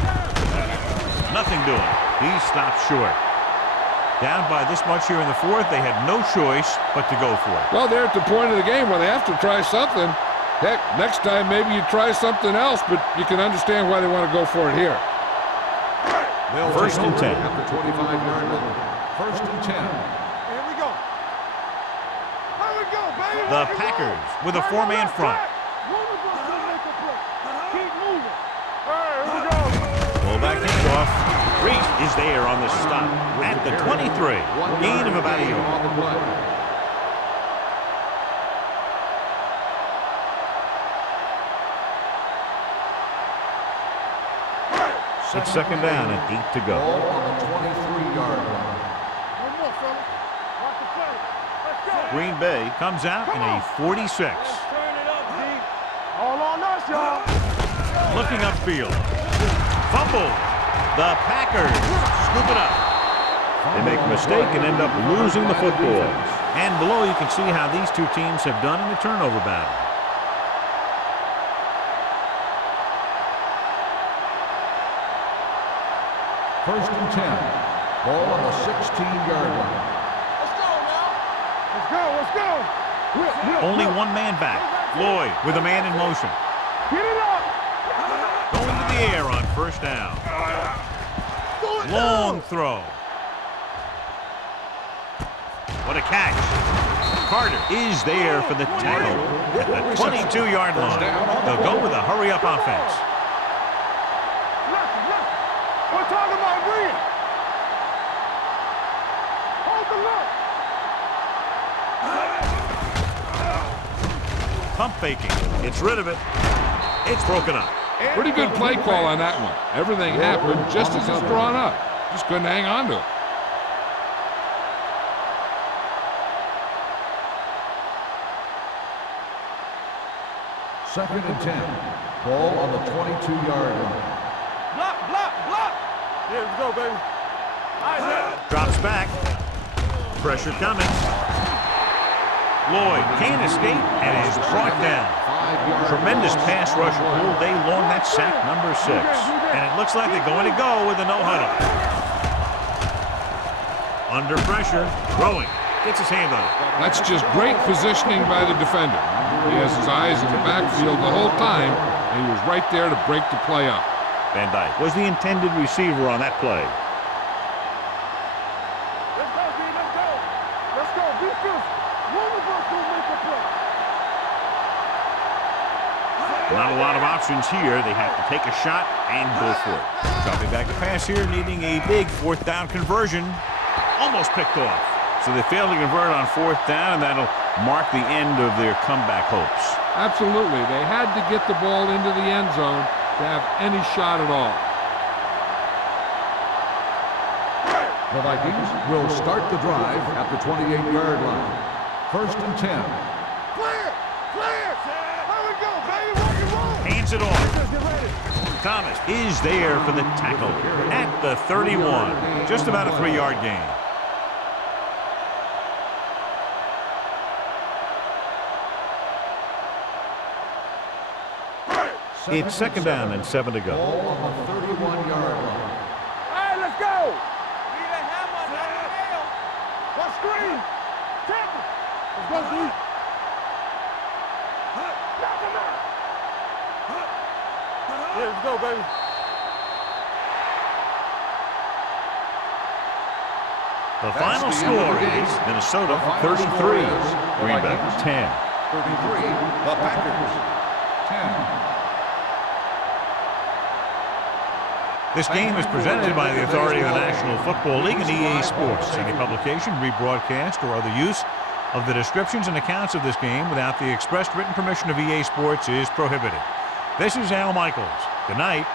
Nothing doing. He stopped short. Down by this much here in the 4th, they had no choice but to go for it. Well, they're at the point of the game where they have to try something. Heck, next time maybe you try something else, but you can understand why they want to go for it here. First and 10. At the 25-yard line. First and 10. Here we go. Here we go, baby. The Packers with a 4-man front. Keep moving. All right, here we go. Fullback handoff. Reese is there on the stop at the 23. Gain of about a yard. On the play. It's second down and 8 to go. Ball on the 23-yard line. One more, fella. Watch the play. Let's go. Green Bay comes out in a 46. Turn it up, D. All on us, y'all. Looking upfield. Fumble. The Packers scoop it up. They make a mistake and end up losing the football. And below you can see how these two teams have done in the turnover battle. First and 10. Ball on the 16-yard line. Let's go now. Let's go. Only one man back. Lloyd with a man in motion. Get it up. Going to the air on first down. Long throw. What a catch. Carter is there for the tackle at the 22-yard line. They'll go with a hurry-up offense. We're talking about green. Hold the look. Pump faking. It's rid of it. It's broken up. Pretty good play call on that one. Everything happened just as it's drawn up. Just couldn't hang on to it. Second and 10. Ball on the 22-yard line. Block. Here we go, baby. All right, Drops back. Pressure coming. Lloyd can't escape and is brought down. Tremendous pass rush all day long. That's sack number 6. And it looks like they're going to go with a no huddle. Under pressure, throwing. gets his hand on it. That's just great positioning by the defender. He has his eyes in the backfield the whole time, and he was right there to break the play up. Van Dyke was the intended receiver on that play. Let's go, D. Let's go. Let's go. Be fierce. One of us will make a play. Not a lot of options here. They have to take a shot and go for it. Dropping back to pass here, needing a big fourth down conversion. Almost picked off. So they failed to convert on fourth down, and that'll mark the end of their comeback hopes. Absolutely. They had to get the ball into the end zone to have any shot at all. The Vikings will start the drive at the 28-yard line. 1st and 10. Clear. Clear. Here we go, baby. Rock and roll. Hands it off. Get ready. Thomas is there for the tackle at the 31. Just about a 3-yard gain. It's 2nd down and 7 to go. Ball on the 31-yard line. All right, let's go. Need a hammer, not a nail. What screen? Tackle. Let's go, D. Knock him out. Yeah, let's go, baby. The That's final the end of score the game. is Minnesota The final 33, score is Green Bay Vikings 10. 33, the Packers 10. This game is presented by the authority of the National Football League and EA Sports. Any publication, rebroadcast, or other use of the descriptions and accounts of this game without the expressed written permission of EA Sports is prohibited. This is Al Michaels. Good night.